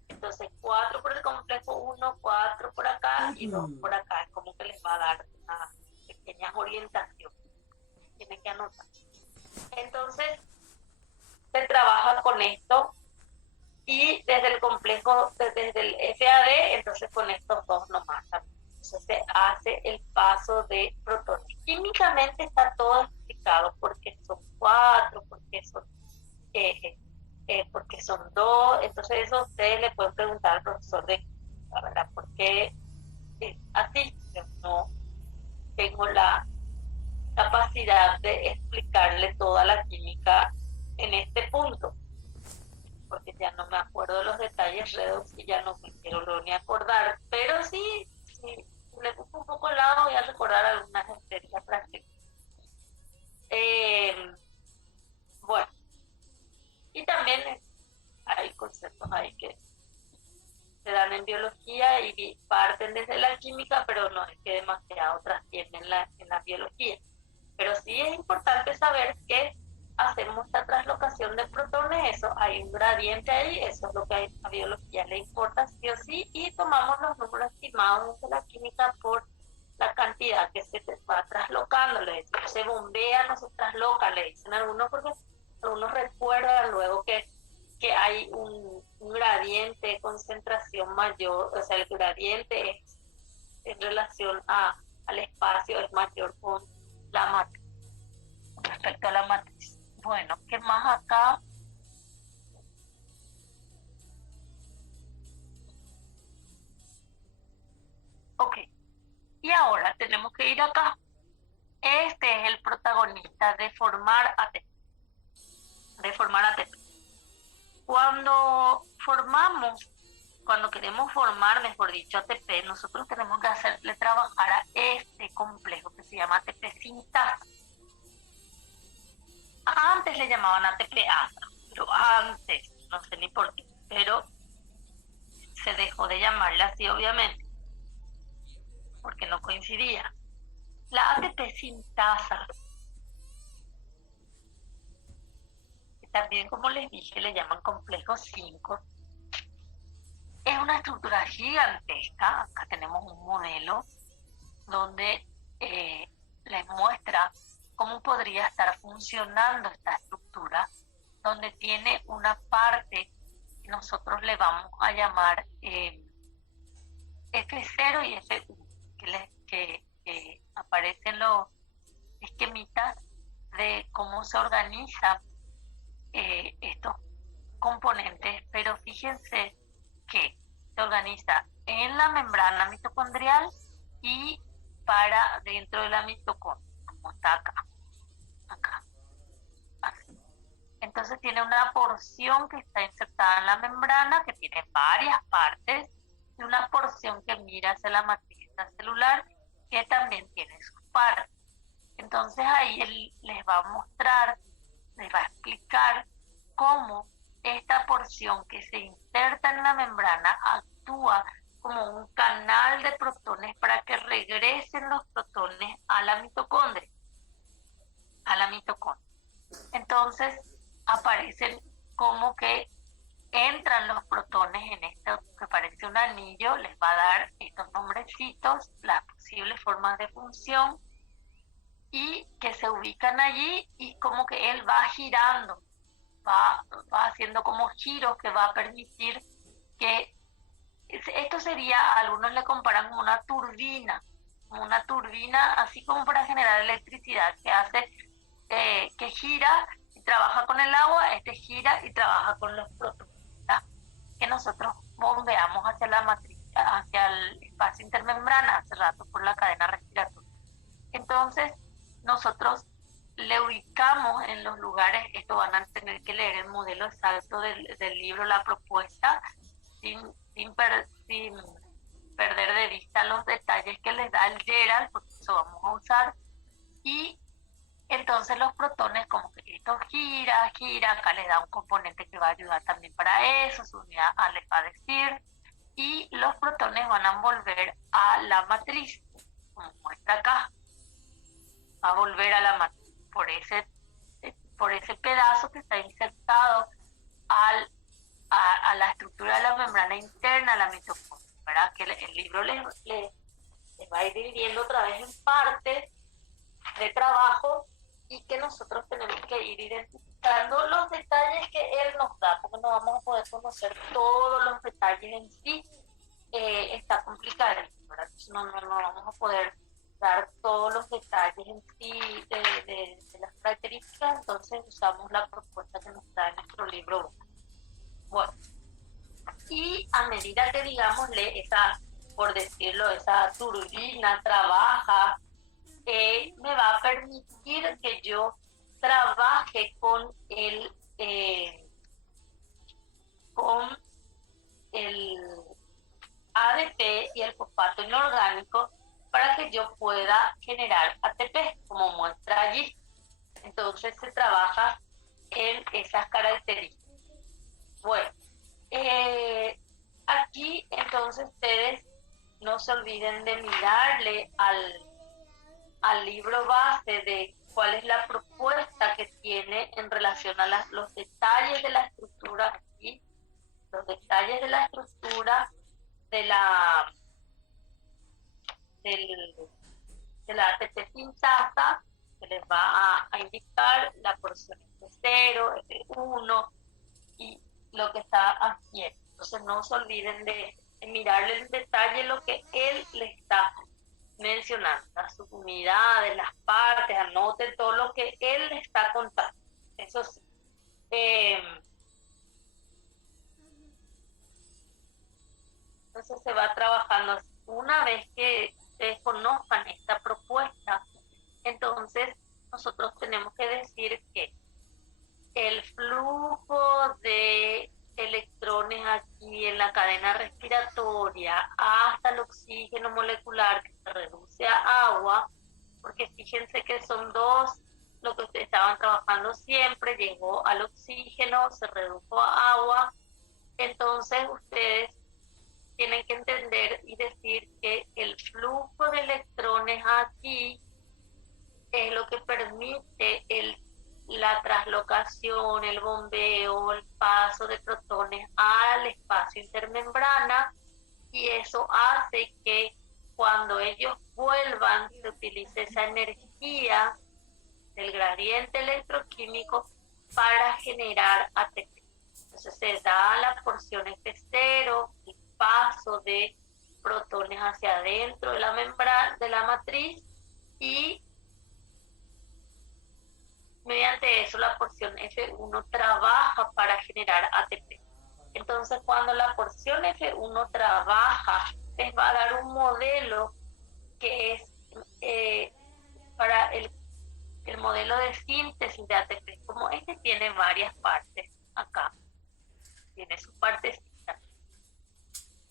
entonces 4 por el complejo 1, 4 por acá y 2 por acá, es como que les va a dar una pequeña orientación, tienen que anotar. Entonces se trabaja con esto y desde el complejo, desde el FAD, entonces con estos dos nomás. Entonces se hace el paso de protones. Químicamente está todo explicado, porque son 4, porque son 2, entonces eso ustedes le pueden preguntar al profesor de la verdad, por qué es así. Yo no tengo la capacidad de explicarle toda la química en este punto, porque ya no me acuerdo de los detalles redox y ya no me quiero ni acordar, pero sí le busco un poco el lado, voy a recordar algunas experiencias prácticas. Bueno, y también hay conceptos ahí que se dan en biología y parten desde la química, pero no es que demasiado trascienden en la biología. Pero sí es importante saber que hacemos la translocación de protones, eso hay un gradiente ahí, eso es lo que a la biología le importa sí o sí, y tomamos los números estimados de la química por la cantidad que se va traslocando, le dicen, se bombea, no se trasloca, le dicen algunos, porque algunos recuerdan luego que hay un gradiente de concentración mayor, o sea, el gradiente es en relación al espacio es mayor con la matriz, respecto a la matriz. Bueno, ¿qué más acá? Ok, y ahora tenemos que ir acá. Este es el protagonista de formar ATP. Cuando queremos formar, mejor dicho, ATP, nosotros tenemos que hacerle trabajar a este complejo que se llama ATP sintasa. Antes le llamaban ATP asa, pero antes, no sé ni por qué, pero se dejó de llamarle así, obviamente, porque no coincidía. La ATP sintasa, que también, como les dije, le llaman complejo 5, es una estructura gigantesca. Acá tenemos un modelo donde les muestra cómo podría estar funcionando esta estructura, donde tiene una parte nosotros le vamos a llamar F0 y F1, que aparecen los esquemitas de cómo se organizan estos componentes, pero fíjense que se organiza en la membrana mitocondrial y para dentro de la mitocondria, como está acá, así. Entonces tiene una porción que está insertada en la membrana, que tiene varias partes, y una porción que mira hacia la matriz celular, que también tiene sus partes. Entonces ahí él les va a mostrar, les va a explicar cómo esta porción que se inserta en la membrana actúa como un canal de protones para que regresen los protones a la mitocondria. Entonces aparecen como que entran los protones en esto que parece un anillo, les va a dar estos nombrecitos, las posibles formas de función, y que se ubican allí, y como que él va girando, va haciendo como giros que va a permitir que esto sería, algunos le comparan como una turbina, así como para generar electricidad, que hace que gira y trabaja con el agua, gira y trabaja con los protones, que nosotros bombeamos hacia la matriz, hacia el espacio intermembrana hace rato por la cadena respiratoria. Entonces nosotros le ubicamos en los lugares, esto van a tener que leer el modelo exacto del libro, la propuesta, sin perder de vista los detalles que les da el Gerald, porque eso vamos a usar. Y entonces los protones, como que esto gira, acá les da un componente que va a ayudar también para eso, su unidad A les va a decir, y los protones van a volver a la matriz, como muestra acá, va a volver a la matriz por ese pedazo que está insertado a la estructura de la membrana interna, a la mitocondria, ¿verdad? Que el libro les va a ir dividiendo otra vez en partes de trabajo, y que nosotros tenemos que ir identificando los detalles que él nos da, porque no vamos a poder conocer todos los detalles en sí, está complicado, ¿verdad? No vamos a poder dar todos los detalles en sí de las características, entonces usamos la propuesta que nos da en nuestro libro. Bueno, y a medida que, digámosle, por decirlo, esa turbina trabaja, me va a permitir que yo trabaje con el ADP y el fosfato inorgánico para que yo pueda generar ATP, como muestra allí. Entonces se trabaja en esas características. Bueno, aquí entonces ustedes no se olviden de mirarle al libro base de cuál es la propuesta que tiene en relación a los detalles de la estructura aquí, los detalles de la estructura de la ATP sintasa, que les va a indicar la porción F0, F1 y lo que está haciendo. Entonces no se olviden de mirarle en detalle lo que él le está mencionando, las subunidades, las partes, anoten todo lo que él le está contando. Eso sí. Entonces se va trabajando así. Una vez que ustedes conozcan esta propuesta, entonces nosotros tenemos que decir que el flujo de electrones aquí en la cadena respiratoria hasta el oxígeno molecular, que se reduce a agua, porque fíjense que son dos, lo que ustedes estaban trabajando siempre, llegó al oxígeno, se redujo a agua. Entonces ustedes tienen que entender y decir que el flujo de electrones aquí es lo que permite la traslocación, el bombeo, el paso de protones al espacio intermembrana, y eso hace que cuando ellos vuelvan se utilice esa energía del gradiente electroquímico para generar ATP. Entonces Entonces se da la porción F0, el paso de protones hacia adentro de la membrana, de la matriz, y mediante eso la porción F1 trabaja para generar ATP. Entonces cuando la porción F1 trabaja, les va a dar un modelo que es para el modelo de síntesis de ATP. Como este tiene varias partes acá, tiene su partecita,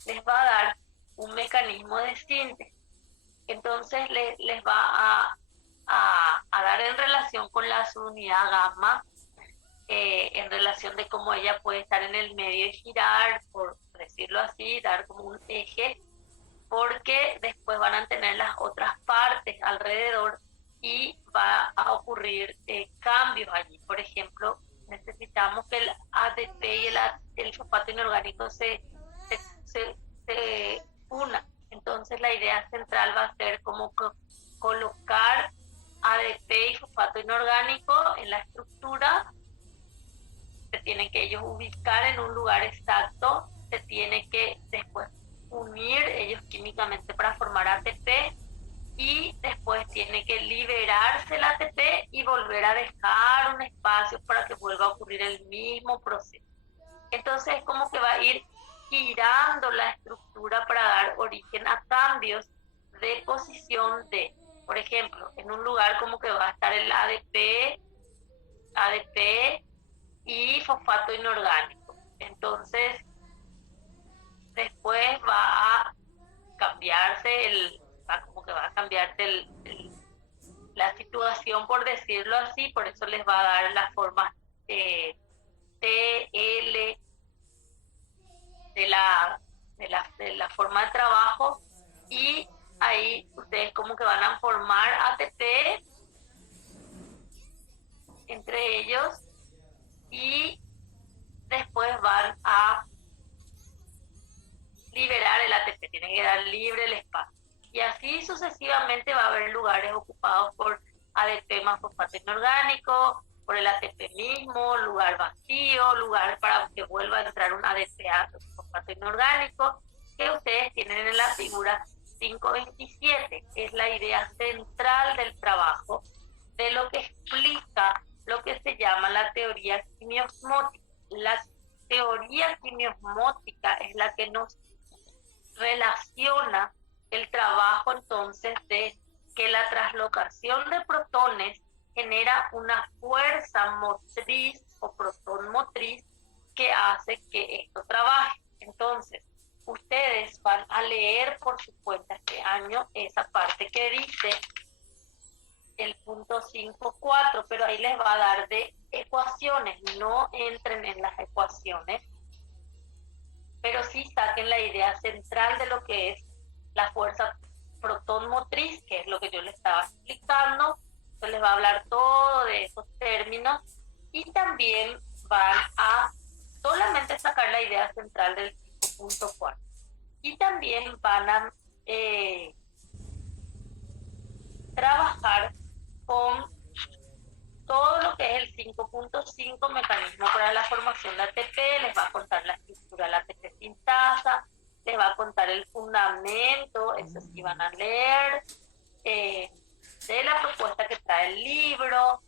les va a dar un mecanismo de síntesis. Entonces les va a dar en relación con la subunidad gamma, en relación de cómo ella puede estar en el medio y girar, por decirlo así, dar como un eje, porque después van a tener las otras partes alrededor y va a ocurrir cambios allí. Por ejemplo, necesitamos que el ADP y el fosfato inorgánico se unan. Entonces la idea central va a ser como colocar ADP y fosfato inorgánico en la estructura. Se tienen que ellos ubicar en un lugar exacto, se tiene que después unir ellos químicamente para formar ATP, y después tiene que liberarse el ATP y volver a dejar un espacio para que vuelva a ocurrir el mismo proceso. Entonces es como que va a ir girando la estructura para dar origen a cambios de posición de, por ejemplo, en un lugar como que va a estar el ADP y fosfato inorgánico. Entonces después va a cambiarse la situación, por decirlo así, por eso les va a dar las formas T, L de la forma de trabajo, y ahí ustedes como que van a formar ATP entre ellos y después van a liberar el ATP, tienen que dar libre el espacio. Y así sucesivamente va a haber lugares ocupados por ADP más fosfato inorgánico, por el ATP mismo, lugar vacío, lugar para que vuelva a entrar un ADP a fosfato inorgánico, que ustedes tienen en la figura 527. Es la idea central del trabajo, de lo que explica lo que se llama la teoría quimiosmótica. La teoría quimiosmótica es la que nos relaciona el trabajo entonces de que la translocación de protones genera una fuerza motriz o protón motriz que hace que esto trabaje. Entonces, ustedes van a leer por su cuenta este año esa parte que dice el punto 5.4, pero ahí les va a dar de ecuaciones. No entren en las ecuaciones, pero sí saquen la idea central de lo que es la fuerza protón motriz, que es lo que yo les estaba explicando. Entonces les va a hablar todo de esos términos, y también van a solamente sacar la idea central del 5.4, y también van a trabajar con todo lo que es el 5.5, mecanismo para la formación de ATP. Les va a contar la estructura de la ATP sintasa, les va a contar el fundamento, eso sí van a leer, de la propuesta que trae el libro.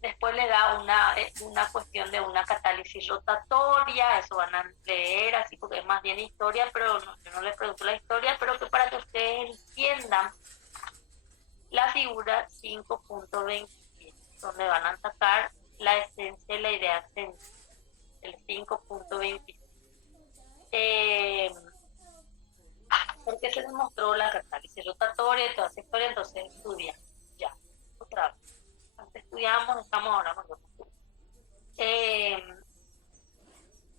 Después le da una cuestión de una catálisis rotatoria, eso van a leer, así porque es más bien historia, pero no, yo no les pregunto la historia, pero que para que ustedes entiendan la figura 5.27, donde van a sacar la esencia y la idea central, el 5.27. Porque se demostró la catálisis rotatoria y toda esa historia, entonces estudia ya, otra vez. Antes estudiamos, estamos ahora con los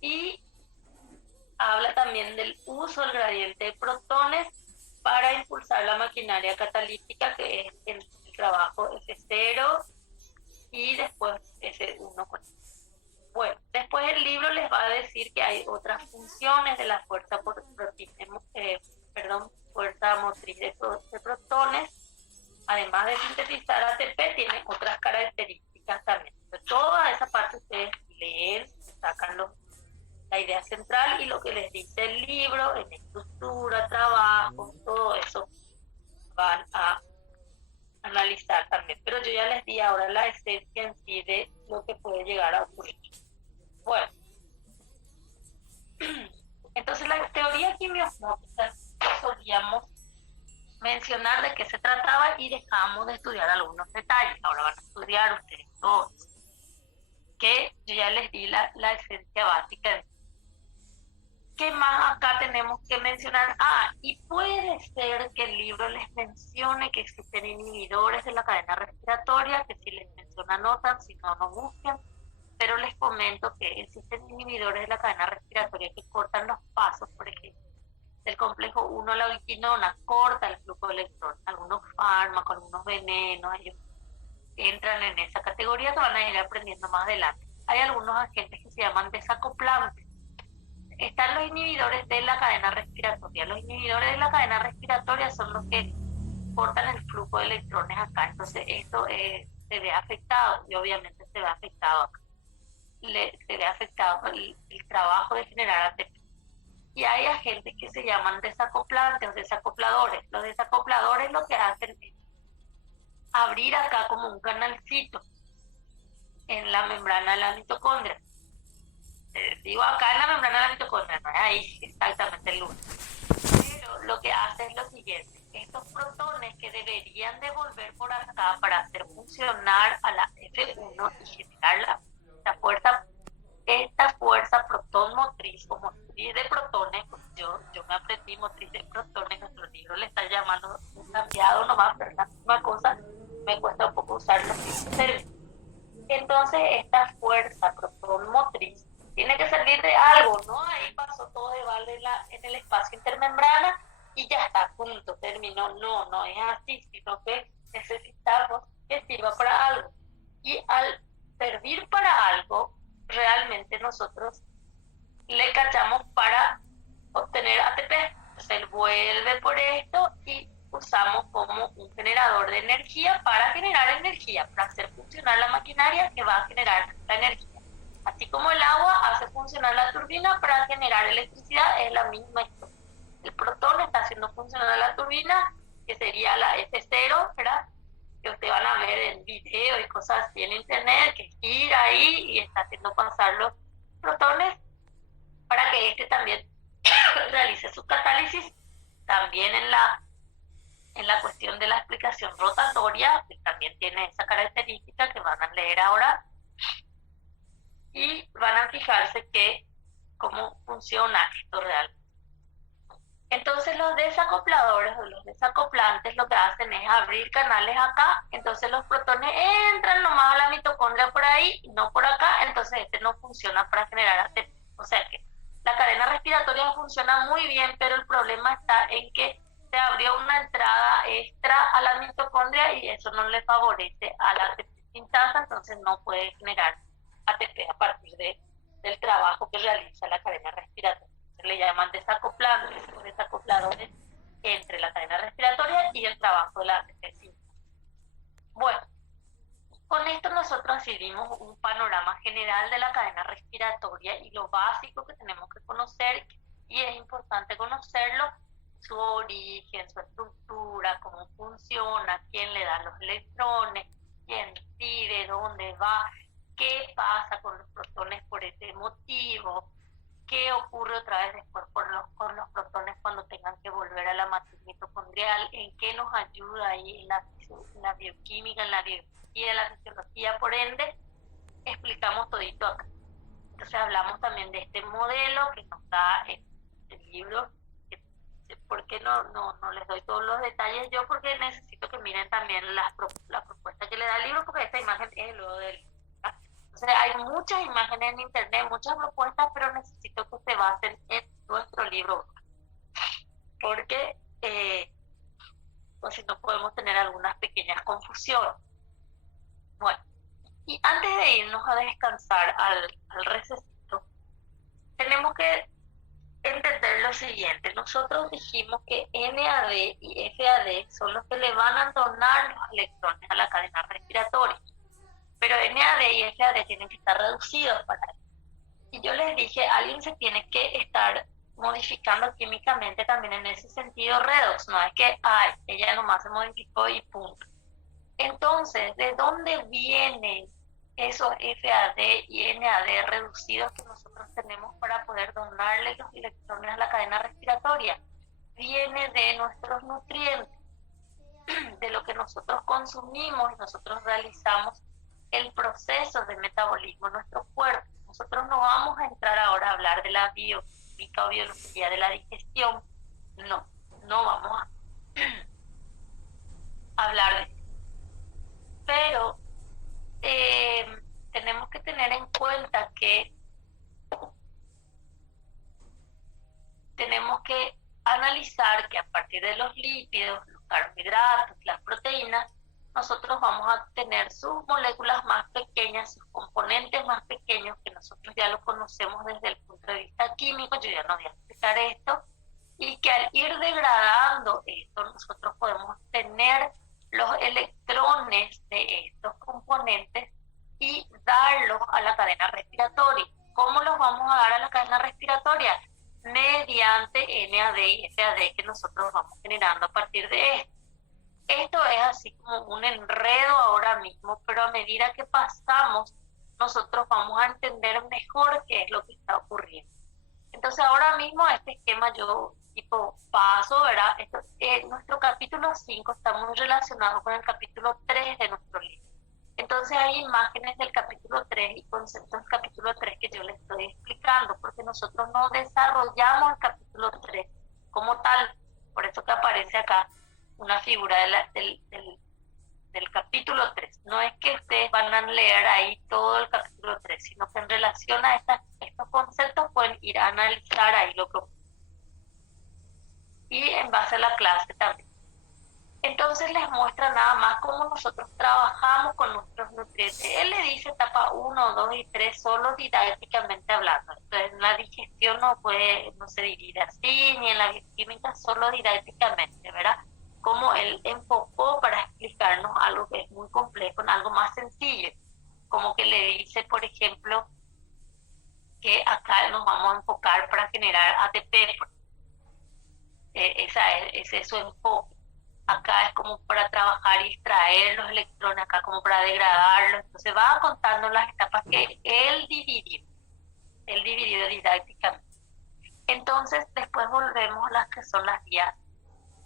y habla también del uso del gradiente de protones para impulsar la maquinaria catalítica, que es el trabajo F0 y después F1 con. Bueno, después el libro les va a decir que hay otras funciones de la fuerza motriz de protones. Además de sintetizar ATP, tiene otras características también. Entonces, toda esa parte ustedes idea central y lo que les dice el libro, en estructura, trabajo, todo eso van a analizar también. Pero yo ya les di ahora la esencia en sí de lo que puede llegar a ocurrir. Bueno, entonces la teoría quimiosmótica solíamos mencionar de qué se trataba y dejamos de estudiar algunos detalles. Ahora van a estudiar ustedes todos, que yo ya les di la esencia básica. ¿Qué más acá tenemos que mencionar? Y puede ser que el libro les mencione que existen inhibidores de la cadena respiratoria, que si les menciona notan, si no, no busquen, pero les comento que existen inhibidores de la cadena respiratoria que cortan los pasos, por ejemplo, del complejo 1 a la ubiquinona, corta el flujo de electrones. Algunos fármacos, algunos venenos, ellos entran en esa categoría que van a ir aprendiendo más adelante. Hay algunos agentes que se llaman desacoplantes. Están los inhibidores de la cadena respiratoria. Los inhibidores de la cadena respiratoria son los que cortan el flujo de electrones acá. Entonces esto se ve afectado y obviamente se ve afectado acá. Se ve afectado el trabajo de generar ATP. Y hay agentes que se llaman desacoplantes o desacopladores. Los desacopladores lo que hacen es abrir acá como un canalcito en la membrana de la mitocondria. Digo acá en la membrana de la mitocondria, no es ahí exactamente el lugar. Pero lo que hace es lo siguiente: estos protones que deberían de volver por acá para hacer funcionar a la F1 y generar esta fuerza protón motriz o motriz de protones. Yo me aprendí motriz de protones, nuestro libro le está llamando un cambiado nomás, pero es la misma cosa, me cuesta un poco usar los mismos términos. Entonces esta fuerza protón motriz tiene que salir de algo, ¿no? Ahí pasó todo de balde en el espacio intermembrana y ya está, punto, terminó. No es así, sino que necesitamos que sirva para algo. Y al servir para algo, realmente nosotros le cachamos para obtener ATP. Entonces él vuelve por esto y usamos como un generador de energía para generar energía, para hacer funcionar la maquinaria que va a generar la energía. Así como el agua hace funcionar la turbina para generar electricidad, es la misma historia. El protón está haciendo funcionar la turbina, que sería la F0, ¿verdad? Que ustedes van a ver en video y cosas así en internet, que gira ahí y está haciendo pasar los protones para que este también realice su catálisis. También en la cuestión de la explicación rotatoria, que también tiene esa característica que van a leer ahora, y van a fijarse que cómo funciona esto realmente. Entonces los desacopladores o los desacoplantes lo que hacen es abrir canales acá, entonces los protones entran nomás a la mitocondria por ahí y no por acá, entonces este no funciona para generar ATP. O sea que la cadena respiratoria funciona muy bien, pero el problema está en que se abrió una entrada extra a la mitocondria y eso no le favorece a la ATP sintasa, entonces no puede generar ATP a partir del trabajo que realiza la cadena respiratoria. Se le llaman desacoplantes o desacopladores entre la cadena respiratoria y el trabajo de la ATP sintasa. Bueno, con esto nosotros decidimos un panorama general de la cadena respiratoria y lo básico que tenemos que conocer, y es importante conocerlo: su origen, su estructura, cómo funciona, quién le da los electrones, quién pide, dónde va, qué pasa con los protones por ese motivo, qué ocurre otra vez después con los protones cuando tengan que volver a la matriz mitocondrial, en qué nos ayuda ahí en la bioquímica, en la biología, en la fisiología. Por ende, explicamos todito acá. Entonces hablamos también de este modelo que nos da el libro. ¿Por qué no les doy todos los detalles yo? Porque necesito que miren también la propuesta que le da el libro, porque esta imagen es luego del libro. Entonces hay muchas imágenes en internet, muchas propuestas, pero necesito que se basen en nuestro libro, porque pues si no podemos tener algunas pequeñas confusiones. Bueno, y antes de irnos a descansar al recesito, tenemos que entender lo siguiente. Nosotros dijimos que NAD y FAD son los que le van a donar los electrones a la cadena respiratoria, pero NAD y FAD tienen que estar reducidos para eso. Y yo les dije, alguien se tiene que estar modificando químicamente también en ese sentido redox, no es que, ay, ella nomás se modificó y punto. Entonces, ¿de dónde vienen esos FAD y NAD reducidos que nosotros tenemos para poder donarle los electrones a la cadena respiratoria? Viene de nuestros nutrientes, de lo que nosotros consumimos y nosotros realizamos el proceso de metabolismo en nuestro cuerpo. Nosotros no vamos a entrar ahora a hablar de la bioquímica o biología de la digestión, no vamos a hablar de eso. Pero tenemos que tener en cuenta que tenemos que analizar que a partir de los lípidos, los carbohidratos, las proteínas, nosotros vamos a tener sus moléculas más pequeñas, sus componentes más pequeños, que nosotros ya lo conocemos desde el punto de vista químico, yo ya no voy a explicar esto, y que al ir degradando esto, nosotros podemos tener los electrones de estos componentes y darlos a la cadena respiratoria. ¿Cómo los vamos a dar a la cadena respiratoria? Mediante NAD y FAD que nosotros vamos generando a partir de esto. Esto es así como un enredo ahora mismo, pero a medida que pasamos, nosotros vamos a entender mejor qué es lo que está ocurriendo. Entonces ahora mismo este esquema yo tipo paso, ¿verdad? Nuestro capítulo 5 está muy relacionado con el capítulo 3 de nuestro libro. Entonces hay imágenes del capítulo 3 y conceptos del capítulo 3 que yo les estoy explicando, porque nosotros no desarrollamos el capítulo 3 como tal. Por eso que aparece acá una figura del capítulo 3. No es que ustedes van a leer ahí todo el capítulo 3, sino que en relación a estos conceptos pueden ir a analizar ahí lo que... Y en base a la clase también. Entonces les muestra nada más cómo nosotros trabajamos con nuestros nutrientes. Él le dice etapa 1, 2 y 3 solo didácticamente hablando. Entonces en la digestión no se divide así, ni en la bioquímica solo didácticamente, ¿verdad? Como él enfocó para explicarnos algo que es muy complejo en algo más sencillo. Como que le dice, por ejemplo, que acá nos vamos a enfocar para generar ATP. Ese es su enfoque. Acá es como para trabajar y extraer los electrones, acá como para degradarlos. Entonces va contando las etapas que él dividió didácticamente. Entonces después volvemos a las que son las vías,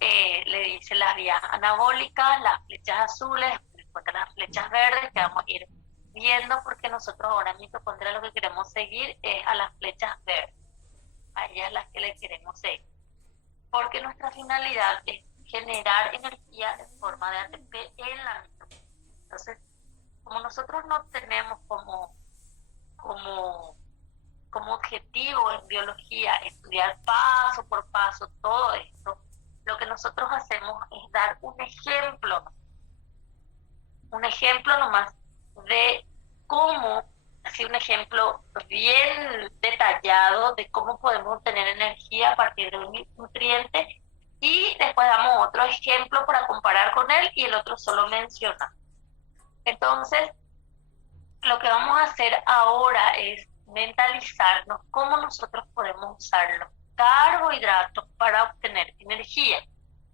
le dice las vías anabólicas, las flechas azules, después las flechas verdes, que vamos a ir viendo porque nosotros ahora en mitocondria lo que queremos seguir es a las flechas verdes. A ellas las que le queremos seguir. Porque nuestra finalidad es generar energía en forma de ATP en la mitocondria. Entonces, como nosotros no tenemos como objetivo en biología estudiar paso por paso todo esto, lo que nosotros hacemos es dar un ejemplo nomás de cómo, así un ejemplo bien detallado de cómo podemos obtener energía a partir de un nutriente, y después damos otro ejemplo para comparar con él y el otro solo menciona. Entonces, lo que vamos a hacer ahora es mentalizarnos cómo nosotros podemos usar los carbohidratos para obtener energía,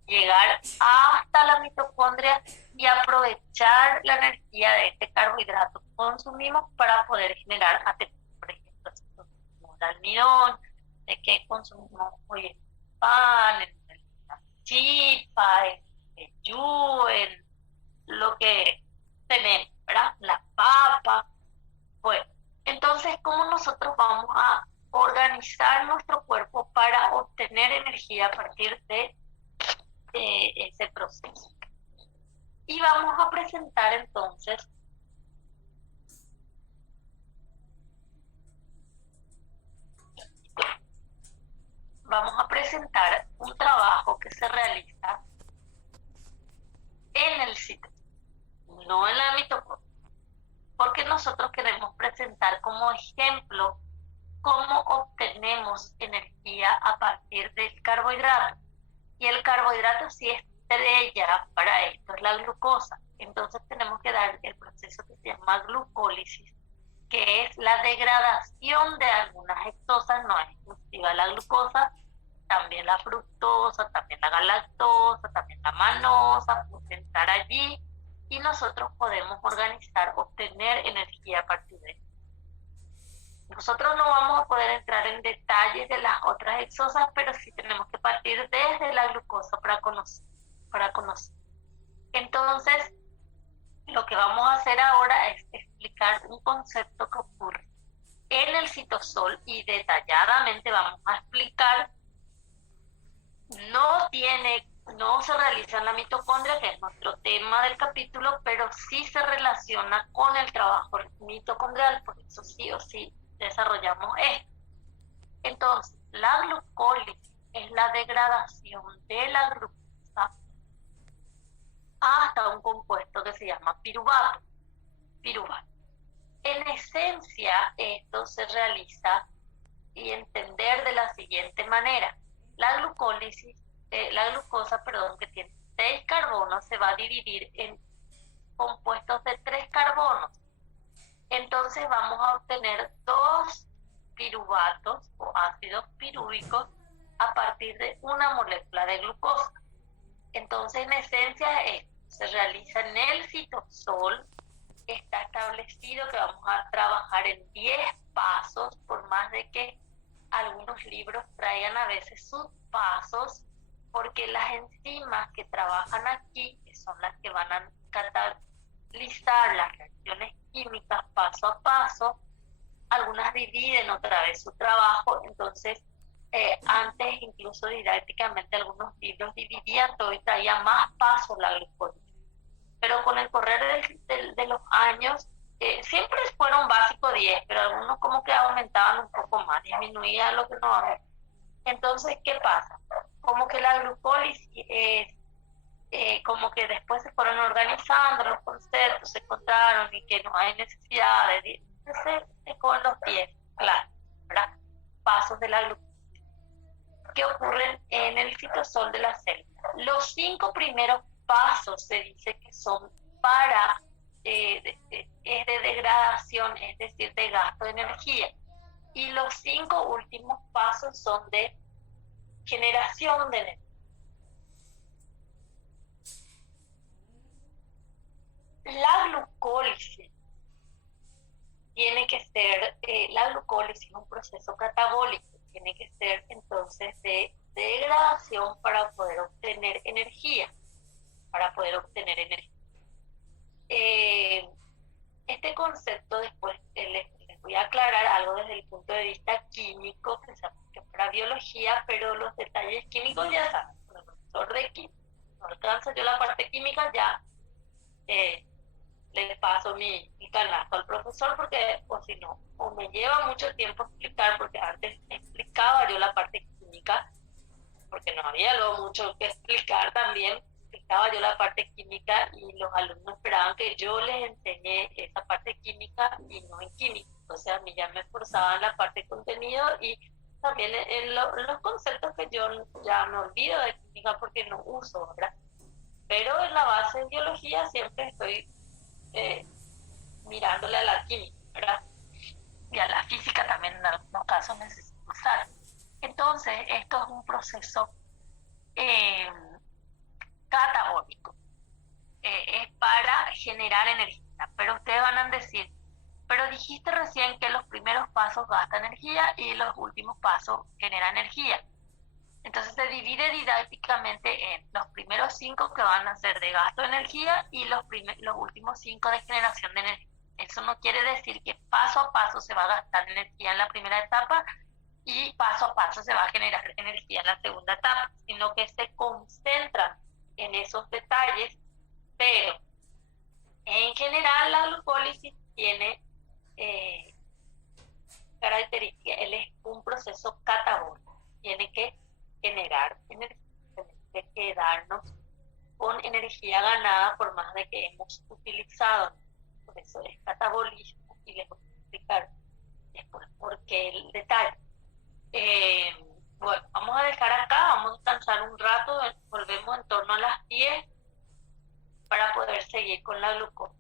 llegar hasta la mitocondria y aprovechar la energía de este carbohidrato que consumimos para poder generar ATP. Por ejemplo, si consumimos el almidón, de que consumimos hoy el pan, la chipa, el yu, lo que tenemos, ¿verdad? La papa. Bueno, entonces, ¿cómo nosotros vamos a organizar nuestro cuerpo para obtener energía a partir de ese proceso? Y vamos a presentar entonces un trabajo que se realiza en el citosol, no en la mitocondria, porque nosotros queremos presentar como ejemplo cómo obtenemos energía a partir del carbohidrato. Y el carbohidrato sí estrella para esto es la glucosa. Entonces tenemos que dar el proceso que se llama glucólisis que es la degradación de algunas exosas, no es exclusiva la glucosa, también la fructosa, también la galactosa, también la manosa, puede estar allí y nosotros podemos organizar, obtener energía a partir de eso. Nosotros no vamos a poder entrar en detalles de las otras exosas, pero sí tenemos que partir desde la glucosa para conocer. Entonces, lo que vamos a hacer ahora es explicar un concepto que ocurre en el citosol y detalladamente vamos a explicar. No se realiza en la mitocondria, que es nuestro tema del capítulo, pero sí se relaciona con el trabajo mitocondrial, por eso sí o sí desarrollamos esto. Entonces, la glucólisis es la degradación de la glucosa hasta un compuesto que se llama piruvato. En esencia, esto se realiza y entender de la siguiente manera. La glucosa, que tiene 6 carbonos, se va a dividir en compuestos de 3 carbonos. Entonces vamos a obtener 2 piruvatos o ácidos pirúvicos a partir de una molécula de glucosa. Entonces, en esencia, esto se realiza en el citosol. Está establecido que vamos a trabajar en 10 pasos, por más de que algunos libros traigan a veces subpasos, porque las enzimas que trabajan aquí, que son las que van a catalizar las reacciones químicas paso a paso, algunas dividen otra vez su trabajo. Entonces, antes incluso didácticamente algunos libros dividían todo y traía más pasos la glucólisis. Pero con el correr de los años, siempre fueron básico 10, pero algunos como que aumentaban un poco más, disminuía lo que no había. Entonces, ¿qué pasa? Como que la glucólisis como que después se fueron organizando los conceptos, se encontraron y que no hay necesidad de con los 10, claro, ¿verdad? Pasos de la glucólisis que ocurren en el citosol de la célula. Los 5 primeros pasos se dice que son para es de degradación, es decir, de gasto de energía, y los 5 últimos pasos son de generación de energía. La glucólisis tiene que ser, la glucólisis es un proceso catabólico, tiene que ser entonces de degradación para poder obtener energía. Este concepto después les voy a aclarar algo desde el punto de vista químico, que se aplica para biología, pero los detalles químicos ya saben, como profesor de química, no alcanza yo la parte química, ya le paso mi canasto al profesor, porque o si no, o me lleva mucho tiempo explicar, porque antes explicaba yo la parte química, porque no había luego mucho que explicar también, explicaba yo la parte química y los alumnos esperaban que yo les enseñe esa parte química y no en química. Entonces a mí ya me esforzaba en la parte de contenido y también en los conceptos que yo ya me olvido de química porque no uso, ¿verdad? Pero en la base de biología siempre estoy mirándole a la química, ¿verdad? Y a la física también en algunos casos necesito usar. Entonces, esto es un proceso catabólico. Es para generar energía. Pero ustedes van a decir, pero dijiste recién que los primeros pasos gastan energía y los últimos pasos generan energía. Entonces se divide didácticamente en los primeros 5 que van a ser de gasto de energía y los últimos 5 de generación de energía. Eso no quiere decir que paso a paso se va a gastar energía en la primera etapa y paso a paso se va a generar energía en la segunda etapa, sino que se concentran en esos detalles, pero en general la glucólisis tiene características, él es un proceso catabólico, tiene que generar energía, tiene que quedarnos con energía ganada por más de que hemos utilizado. Por eso es catabolismo y les voy a explicar después por qué el detalle. Bueno, vamos a dejar acá, vamos a descansar un rato, volvemos en torno a las 10 para poder seguir con la glucosa.